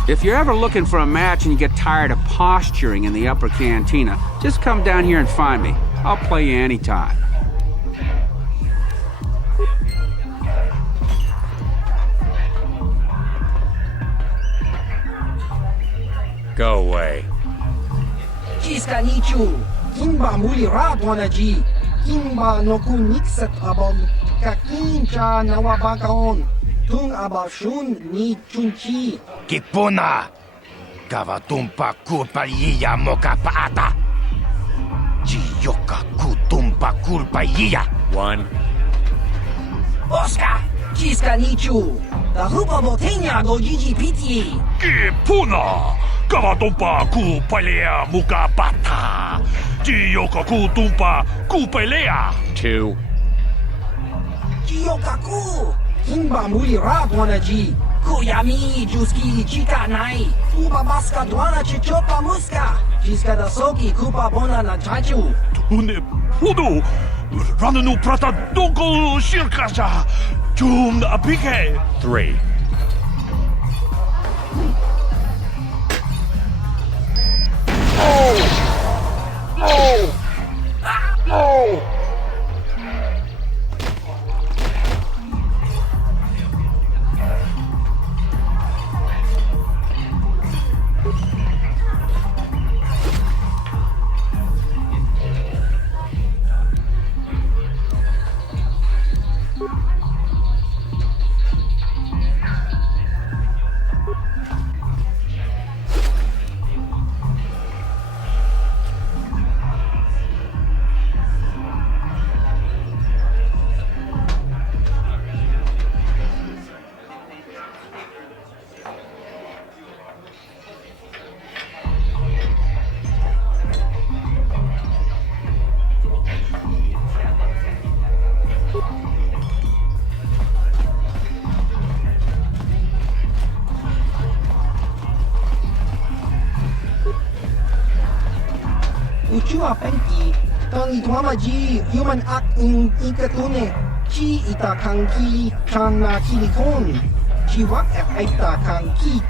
If you're ever looking for a match and you get tired of posturing in the upper cantina, just come down here and find me. I'll play you anytime. Go away. Jiska nichu, kimba muli radwanaji, kimba noku nixet abog, kakincha nawabakaon, tung abashun ni chunchi. Kipuna! Kavatumpa kulpaliya mokapaata! Jiyoka kutumpa kulpaliya! One. Oscar! Jiska nichu, the hupa botenya go GGPT. Kipuna! Kavatumpa kupalea mukapata! Jiyoka kutumpa kupalea! Two. Jiyokaku! Kimba muli radwanaji, Kuyami juski chika nai, Uba baska dwana chichopa muska, Jiska da soki kupa bona na chachu. Tune pudu! Rananu prata donko shirkaja! Chum apike! Three. Uchua penki, tang itwamaji, human act in ikatune, chi ita kanki, chan na kilikon, chi wak ita kanki.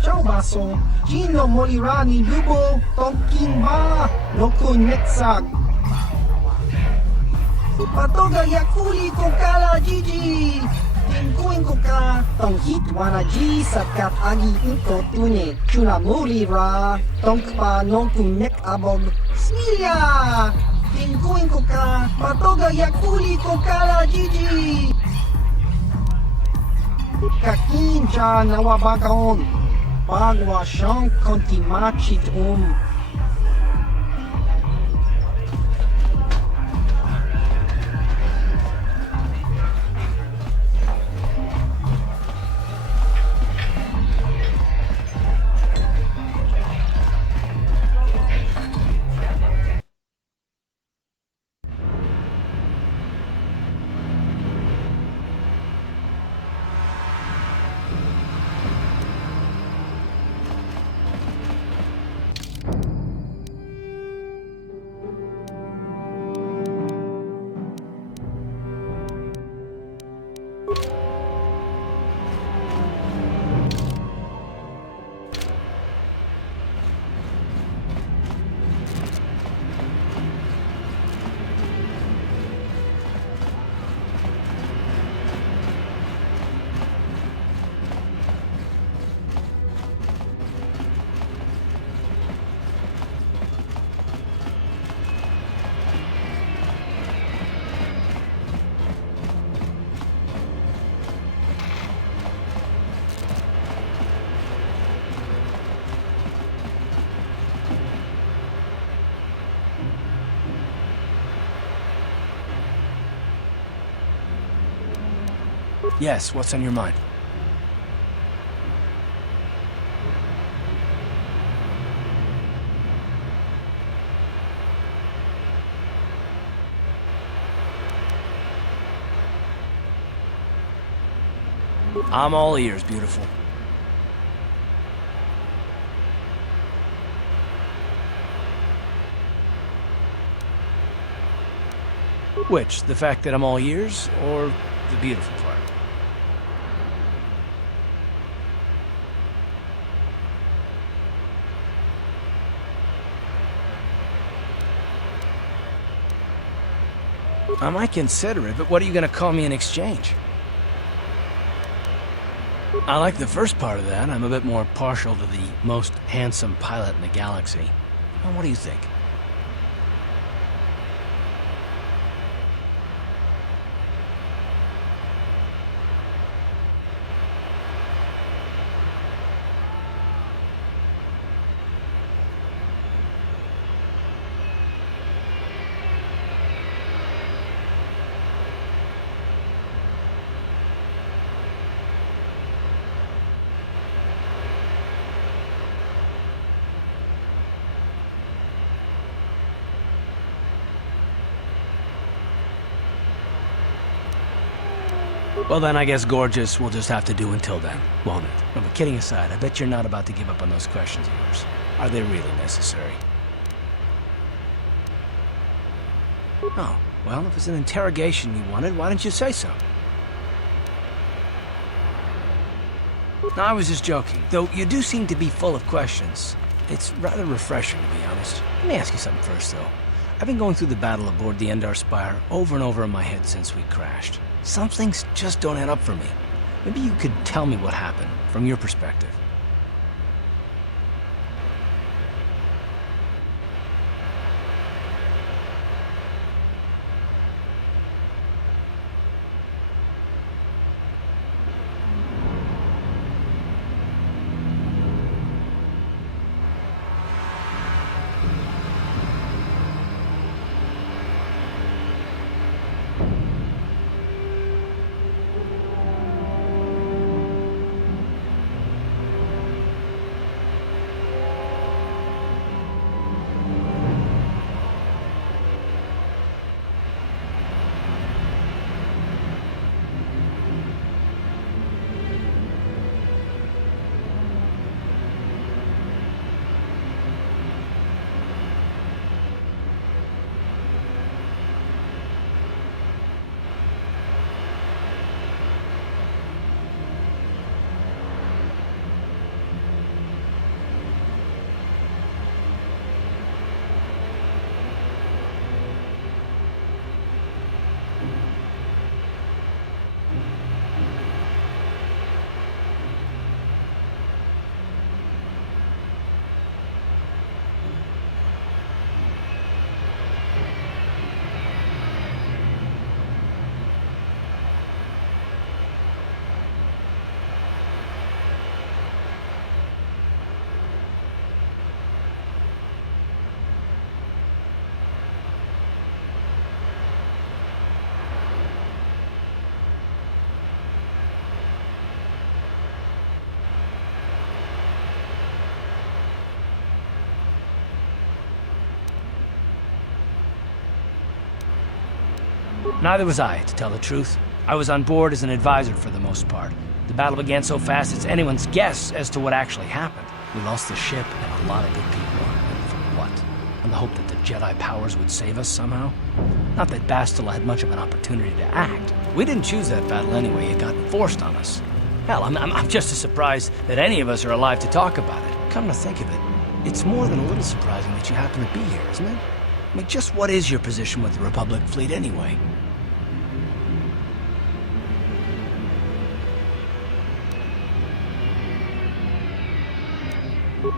Ciao baso, Gino Molirani Lubo, Tonkin ba, Loku Netsag. Patoga yakuli kokala Gigi. Tingkuin ko ka, tong hitwana ji sakat agi inko tune, chuna muri ra, tong pa nong kunek abog, Smilia! Tingkuin ko ka, patoga yakuli ko kala Gigi! Kakincha nawabakaon, pagwa siyang kontimachit Yes, what's on your mind? I'm all ears, beautiful. Which? The fact that I'm all ears, or the beautiful part? I might consider it, but what are you gonna call me in exchange? I like the first part of that. I'm a bit more partial to the most handsome pilot in the galaxy. Well, what do you think? Well then, I guess gorgeous will just have to do until then, won't it? No, but kidding aside, I bet you're not about to give up on those questions of yours. Are they really necessary? Oh, well, if it's an interrogation you wanted, why didn't you say so? No, I was just joking, though you do seem to be full of questions. It's rather refreshing, to be honest. Let me ask you something first, though. I've been going through the battle aboard the Endar Spire over and over in my head since we crashed. Some things just don't add up for me. Maybe you could tell me what happened, from your perspective. Neither was I, to tell the truth. I was on board as an advisor for the most part. The battle began so fast it's anyone's guess as to what actually happened. We lost the ship and a lot of good people. And for what? On the hope that the Jedi powers would save us somehow? Not that Bastila had much of an opportunity to act. We didn't choose that battle anyway, it got forced on us. Hell, I'm just as surprised that any of us are alive to talk about it. Come to think of it, it's more than a little surprising that you happen to be here, isn't it? I mean, just what is your position with the Republic fleet anyway?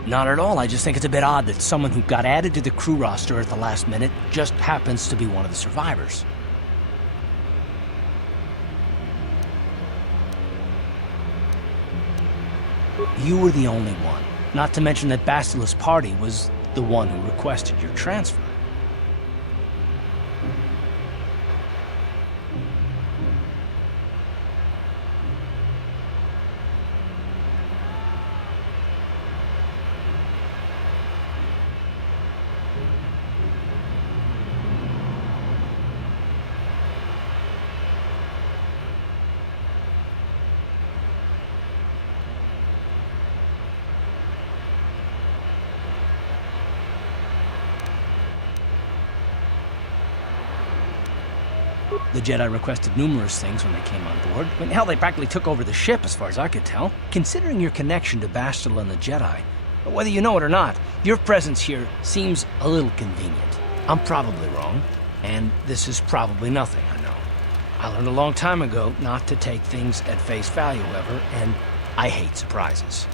Not at all. I just think it's a bit odd that someone who got added to the crew roster at the last minute just happens to be one of the survivors. You were the only one. Not to mention that Bastila's party was the one who requested your transfer. The Jedi requested numerous things when they came on board. I mean, hell, they practically took over the ship, as far as I could tell. Considering your connection to Bastila and the Jedi, whether you know it or not, your presence here seems a little convenient. I'm probably wrong, and this is probably nothing, I know. I learned a long time ago not to take things at face value ever, and I hate surprises.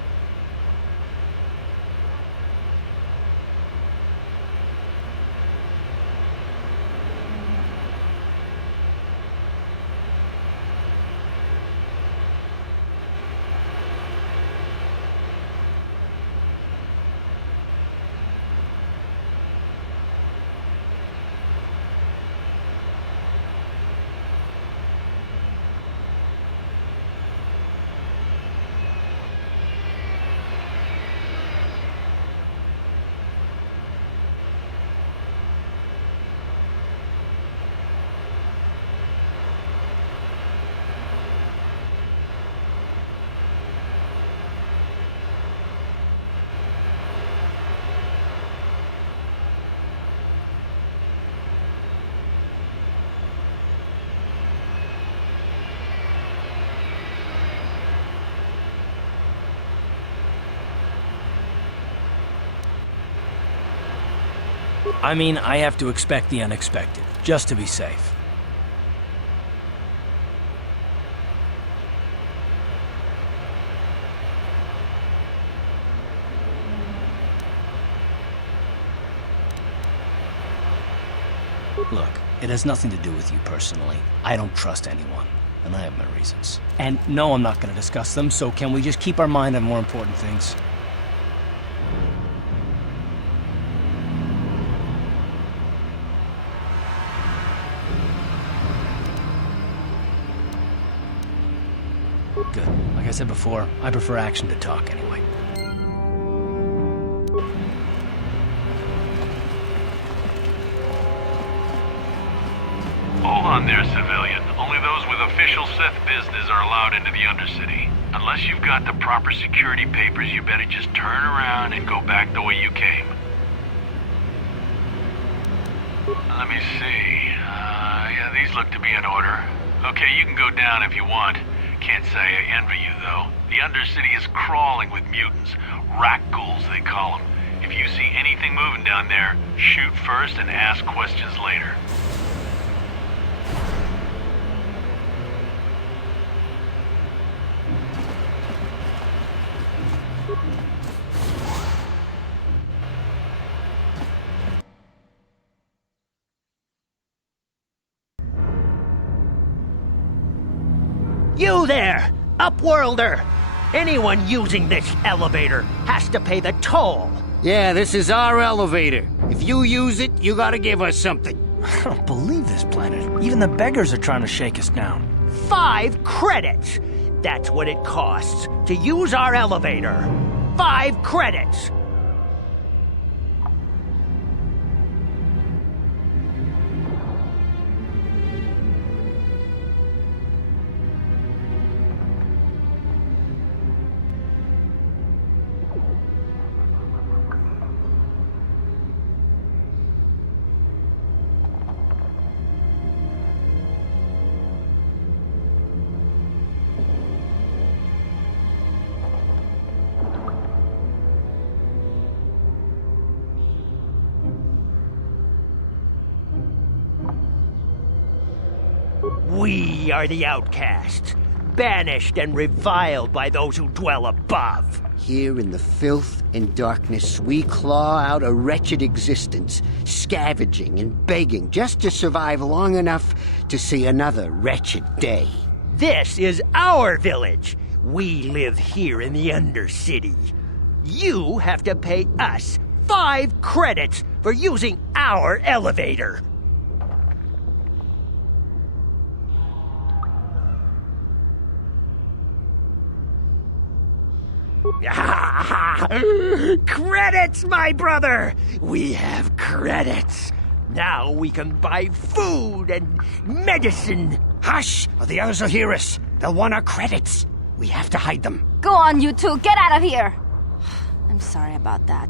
I mean, I have to expect the unexpected, just to be safe. Look, it has nothing to do with you personally. I don't trust anyone, and I have my reasons. And no, I'm not going to discuss them, so can we just keep our mind on more important things? Good. Like I said before, I prefer action to talk anyway. Hold on there, civilian. Only those with official Sith business are allowed into the Undercity. Unless you've got the proper security papers, you better just turn around and go back the way you came. Let me see. Yeah, these look to be in order. Okay, you can go down if you want. Can't say I envy you, though. The Undercity is crawling with mutants. Rat ghouls, they call them. If you see anything moving down there, shoot first and ask questions later. You there, Upworlder! Anyone using this elevator has to pay the toll. Yeah, this is our elevator. If you use it, you gotta give us something. I don't believe this planet. Even the beggars are trying to shake us down. 5 credits! That's what it costs to use our elevator. 5 credits! We are the outcasts, banished and reviled by those who dwell above. Here in the filth and darkness, we claw out a wretched existence, scavenging and begging just to survive long enough to see another wretched day. This is our village. We live here in the Undercity. You have to pay us 5 credits for using our elevator. Credits, my brother! We have credits. Now we can buy food and medicine. Hush, or the others will hear us. They'll want our credits. We have to hide them. Go on, you two. Get out of here. I'm sorry about that.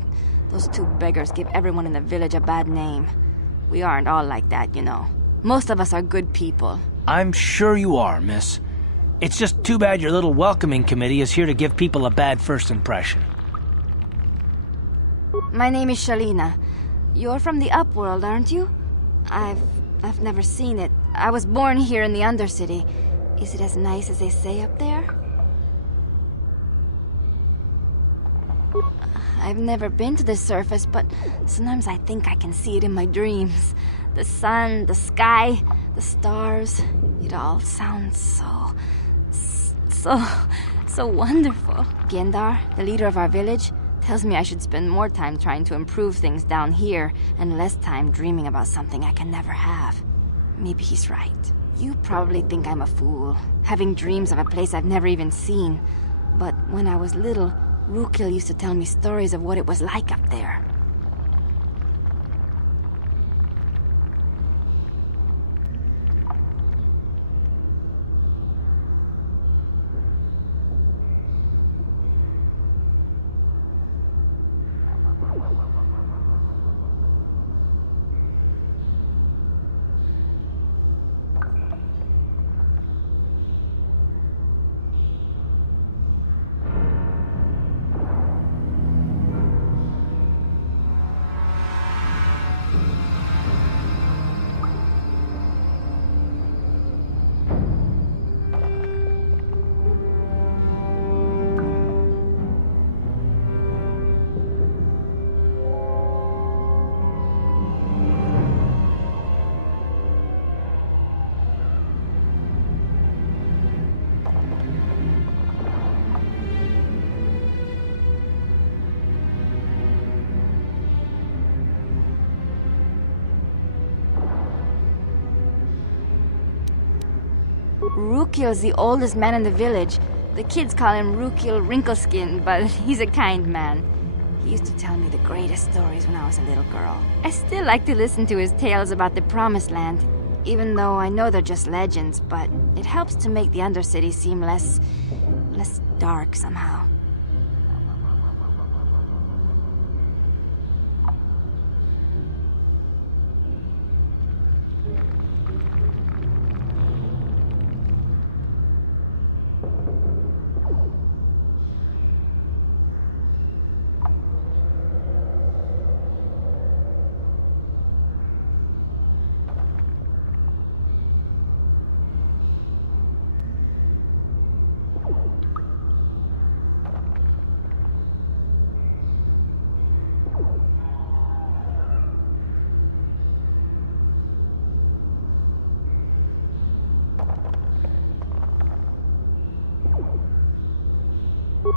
Those 2 beggars give everyone in the village a bad name. We aren't all like that, you know. Most of us are good people. I'm sure you are, miss. It's just too bad your little welcoming committee is here to give people a bad first impression. My name is Shalina. You're from the Upworld, aren't you? I've never seen it. I was born here in the Undercity. Is it as nice as they say up there? I've never been to the surface, but sometimes I think I can see it in my dreams. The sun, the sky, the stars. It all sounds so wonderful. Gendar, the leader of our village, tells me I should spend more time trying to improve things down here and less time dreaming about something I can never have. Maybe he's right. You probably think I'm a fool, having dreams of a place I've never even seen. But when I was little, Rukil used to tell me stories of what it was like up there. Rukil's the oldest man in the village. The kids call him Rukil Wrinkleskin, but he's a kind man. He used to tell me the greatest stories when I was a little girl. I still like to listen to his tales about the Promised Land, even though I know they're just legends, but it helps to make the Undercity seem less dark somehow.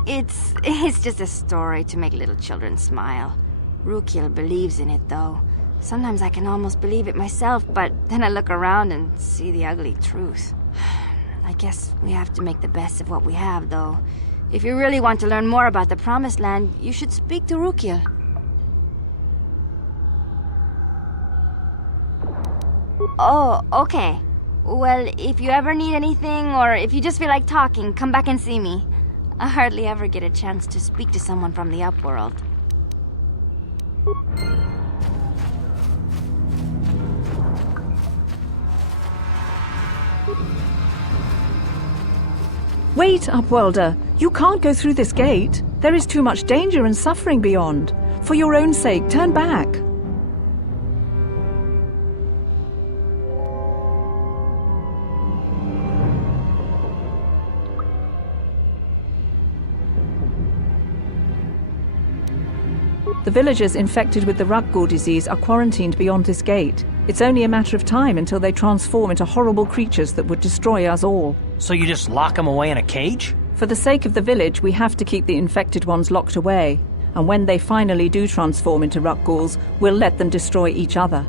It's just a story to make little children smile. Rukil believes in it, though. Sometimes I can almost believe it myself, but then I look around and see the ugly truth. I guess we have to make the best of what we have, though. If you really want to learn more about the Promised Land, you should speak to Rukil. Oh, okay. Well, if you ever need anything, or if you just feel like talking, come back and see me. I hardly ever get a chance to speak to someone from the Upworld. Wait, Upworlder. You can't go through this gate. There is too much danger and suffering beyond. For your own sake, turn back. The villagers infected with the Rakghoul disease are quarantined beyond this gate. It's only a matter of time until they transform into horrible creatures that would destroy us all. So you just lock them away in a cage? For the sake of the village, we have to keep the infected ones locked away. And when they finally do transform into Rakghouls, we'll let them destroy each other.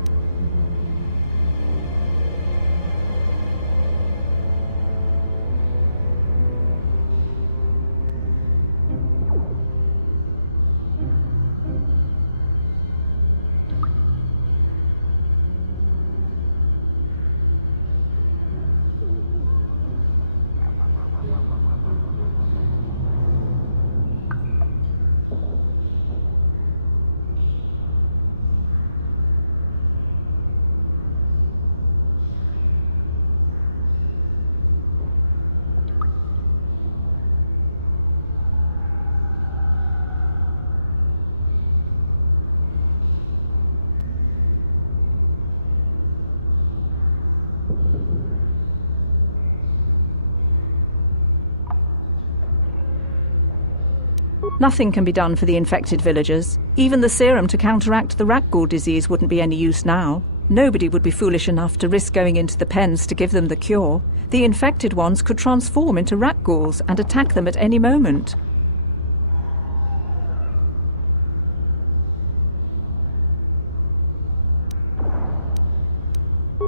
Nothing can be done for the infected villagers. Even the serum to counteract the rat ghoul disease wouldn't be any use now. Nobody would be foolish enough to risk going into the pens to give them the cure. The infected ones could transform into rat ghouls and attack them at any moment.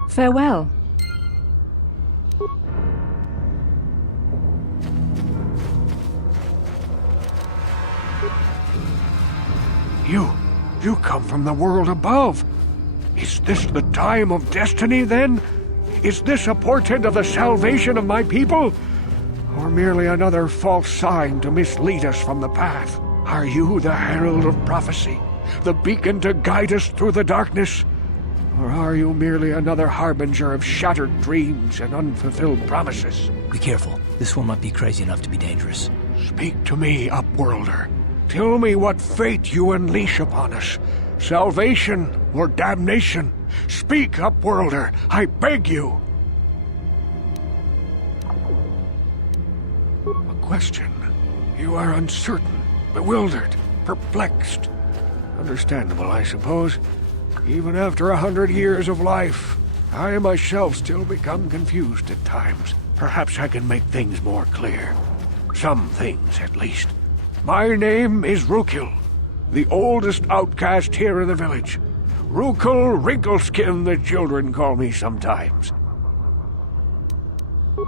Farewell. You come from the world above. Is this the time of destiny, then? Is this a portent of the salvation of my people? Or merely another false sign to mislead us from the path? Are you the herald of prophecy, the beacon to guide us through the darkness? Or are you merely another harbinger of shattered dreams and unfulfilled promises? Be careful. This one might be crazy enough to be dangerous. Speak to me, Upworlder. Tell me what fate you unleash upon us. Salvation or damnation? Speak, Upworlder, I beg you. A question. You are uncertain, bewildered, perplexed. Understandable, I suppose. Even after 100 years of life, I myself still become confused at times. Perhaps I can make things more clear. Some things, at least. My name is Rukil, the oldest outcast here in the village. Rukil Wrinkleskin, the children call me sometimes.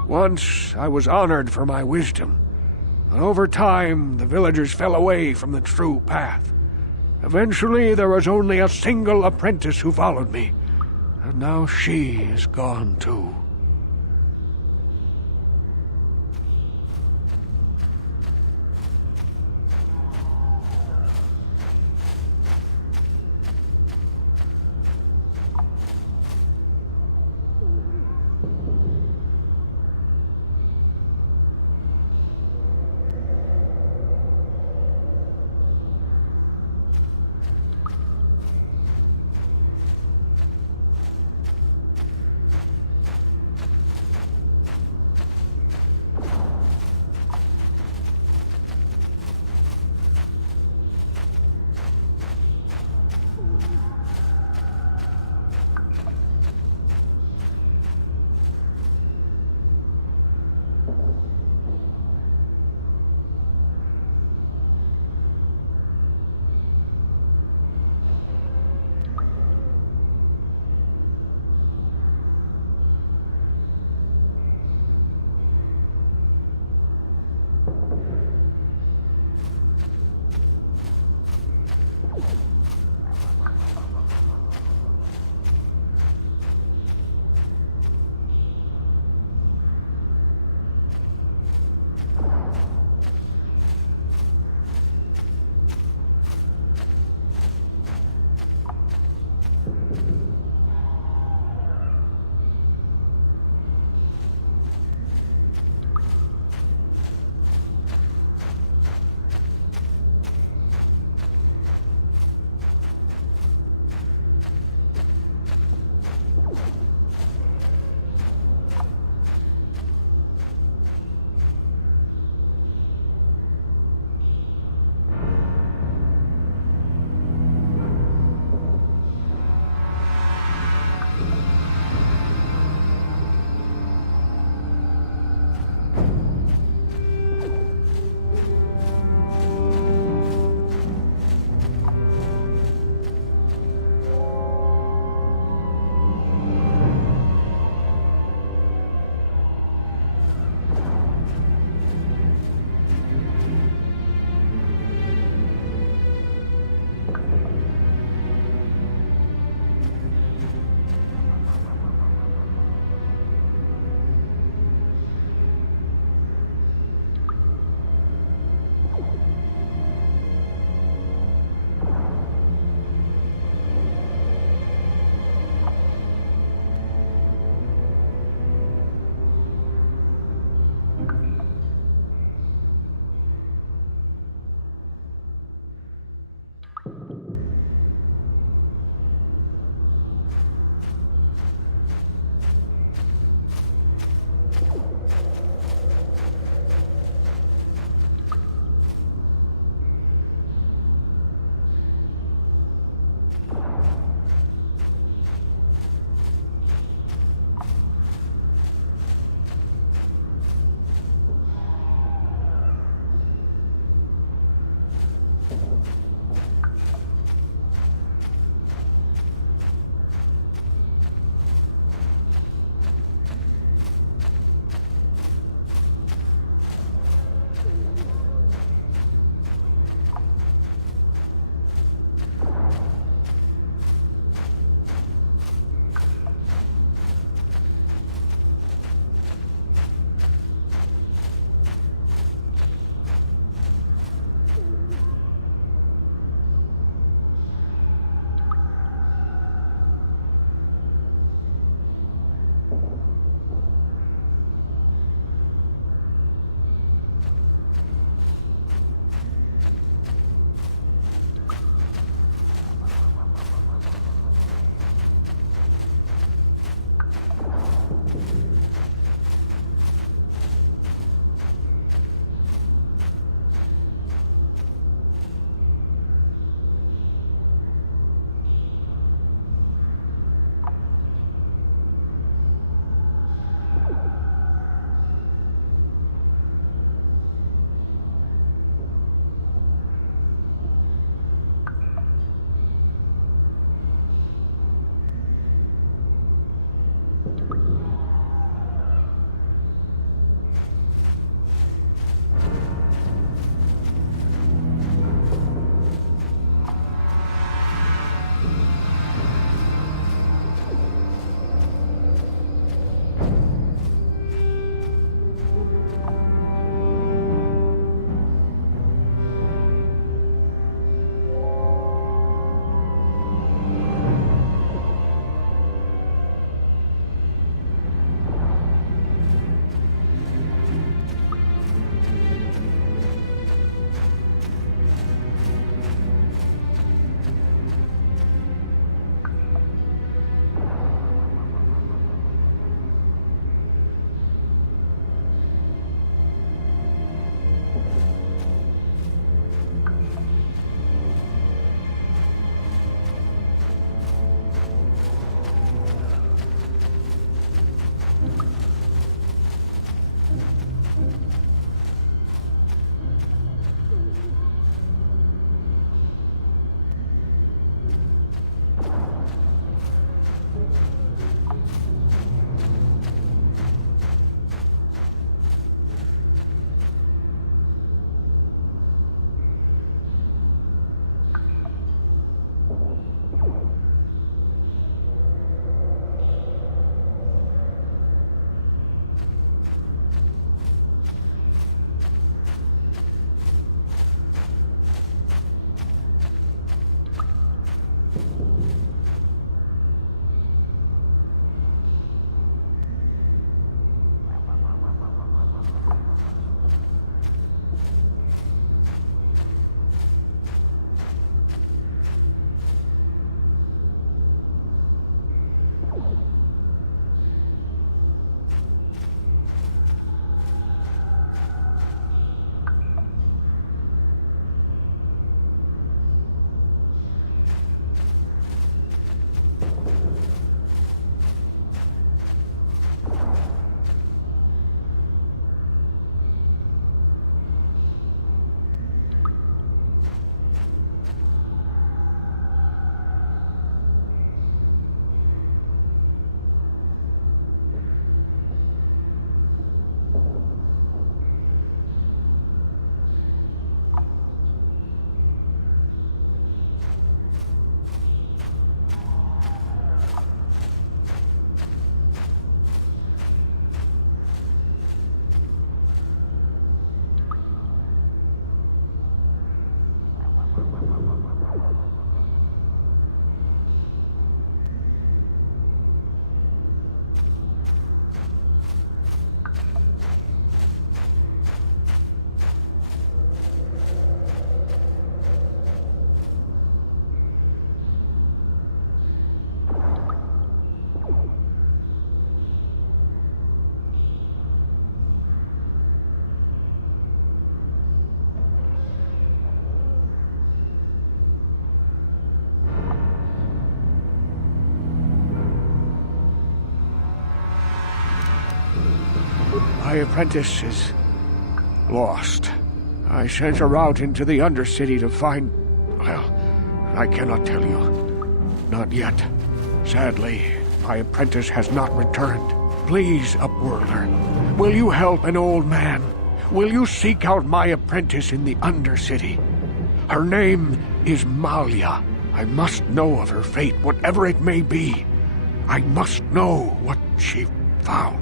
Once I was honored for my wisdom, but over time the villagers fell away from the true path. Eventually there was only a single apprentice who followed me, and now she is gone too. My apprentice is lost. I sent her out into the Undercity to find... well, I cannot tell you. Not yet. Sadly, my apprentice has not returned. Please, Upworlder, will you help an old man? Will you seek out my apprentice in the Undercity? Her name is Malia. I must know of her fate, whatever it may be. I must know what she found.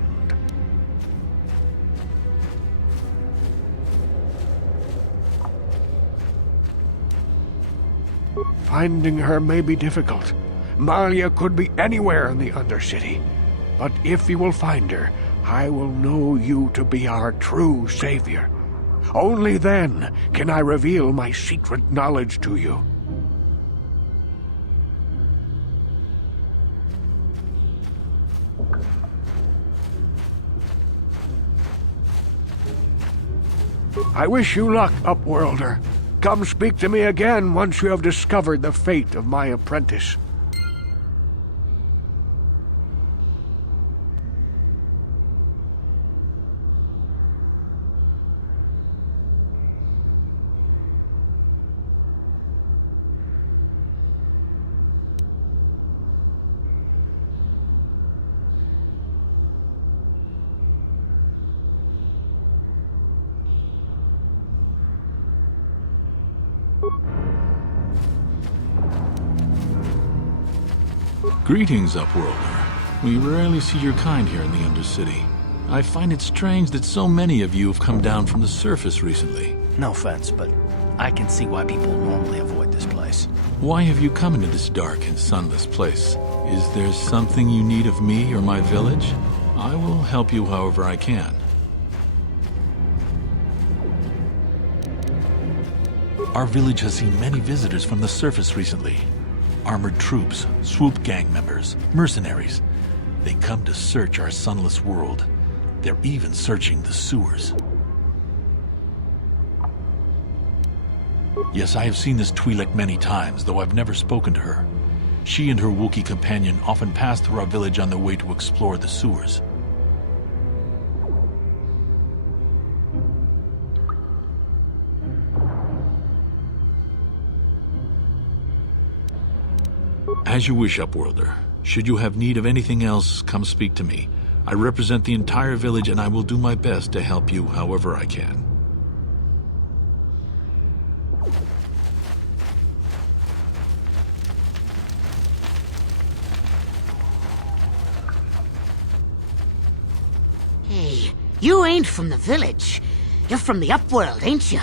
Finding her may be difficult. Malia could be anywhere in the Undercity. But if you will find her, I will know you to be our true savior. Only then can I reveal my secret knowledge to you. I wish you luck, Upworlder. Come speak to me again once you have discovered the fate of my apprentice. Greetings, Upworlder. We rarely see your kind here in the Undercity. I find it strange that so many of you have come down from the surface recently. No offense, but I can see why people normally avoid this place. Why have you come into this dark and sunless place? Is there something you need of me or my village? I will help you however I can. Our village has seen many visitors from the surface recently. Armored troops, swoop gang members, mercenaries. They come to search our sunless world. They're even searching the sewers. Yes, I have seen this Twi'lek many times, though I've never spoken to her. She and her Wookiee companion often pass through our village on their way to explore the sewers. As you wish, Upworlder. Should you have need of anything else, come speak to me. I represent the entire village and I will do my best to help you however I can. Hey, you ain't from the village. You're from the Upworld, ain't you?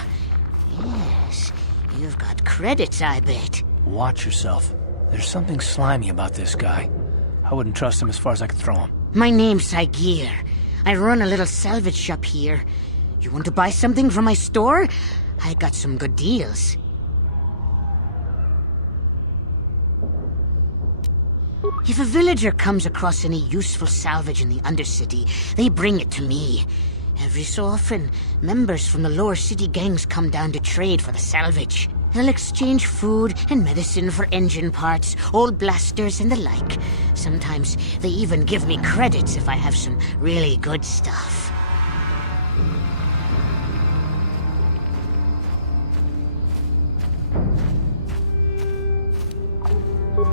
Yes, you've got credits, I bet. Watch yourself. There's something slimy about this guy. I wouldn't trust him as far as I could throw him. My name's Saigir. I run a little salvage shop here. You want to buy something from my store? I got some good deals. If a villager comes across any useful salvage in the Undercity, they bring it to me. Every so often, members from the lower city gangs come down to trade for the salvage. They'll exchange food and medicine for engine parts, old blasters and the like. Sometimes they even give me credits if I have some really good stuff.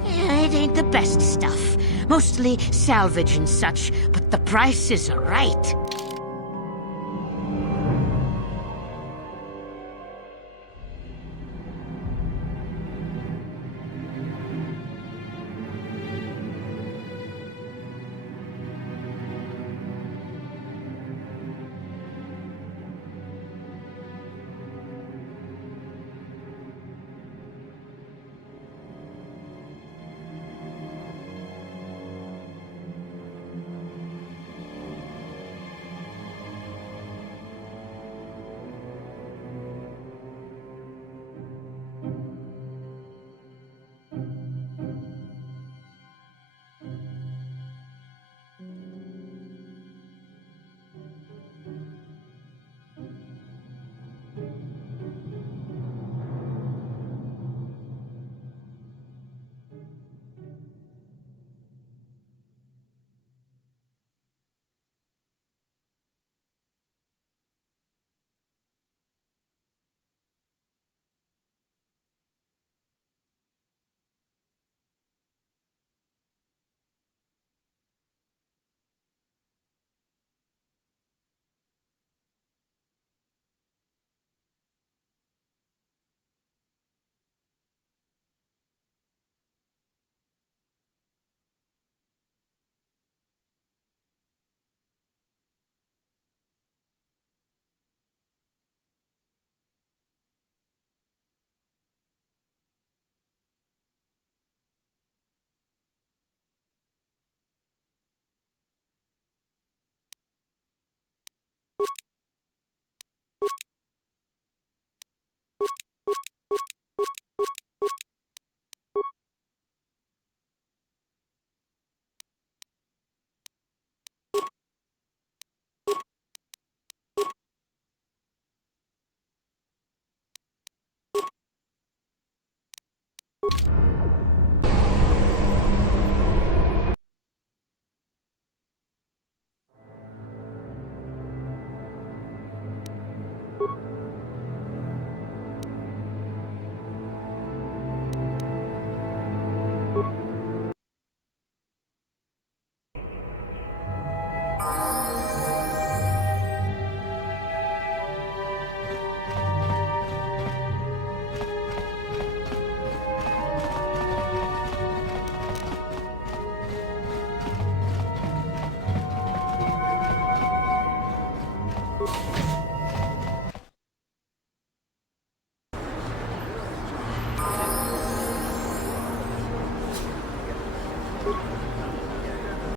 It ain't the best stuff. Mostly salvage and such, but the prices are right. you.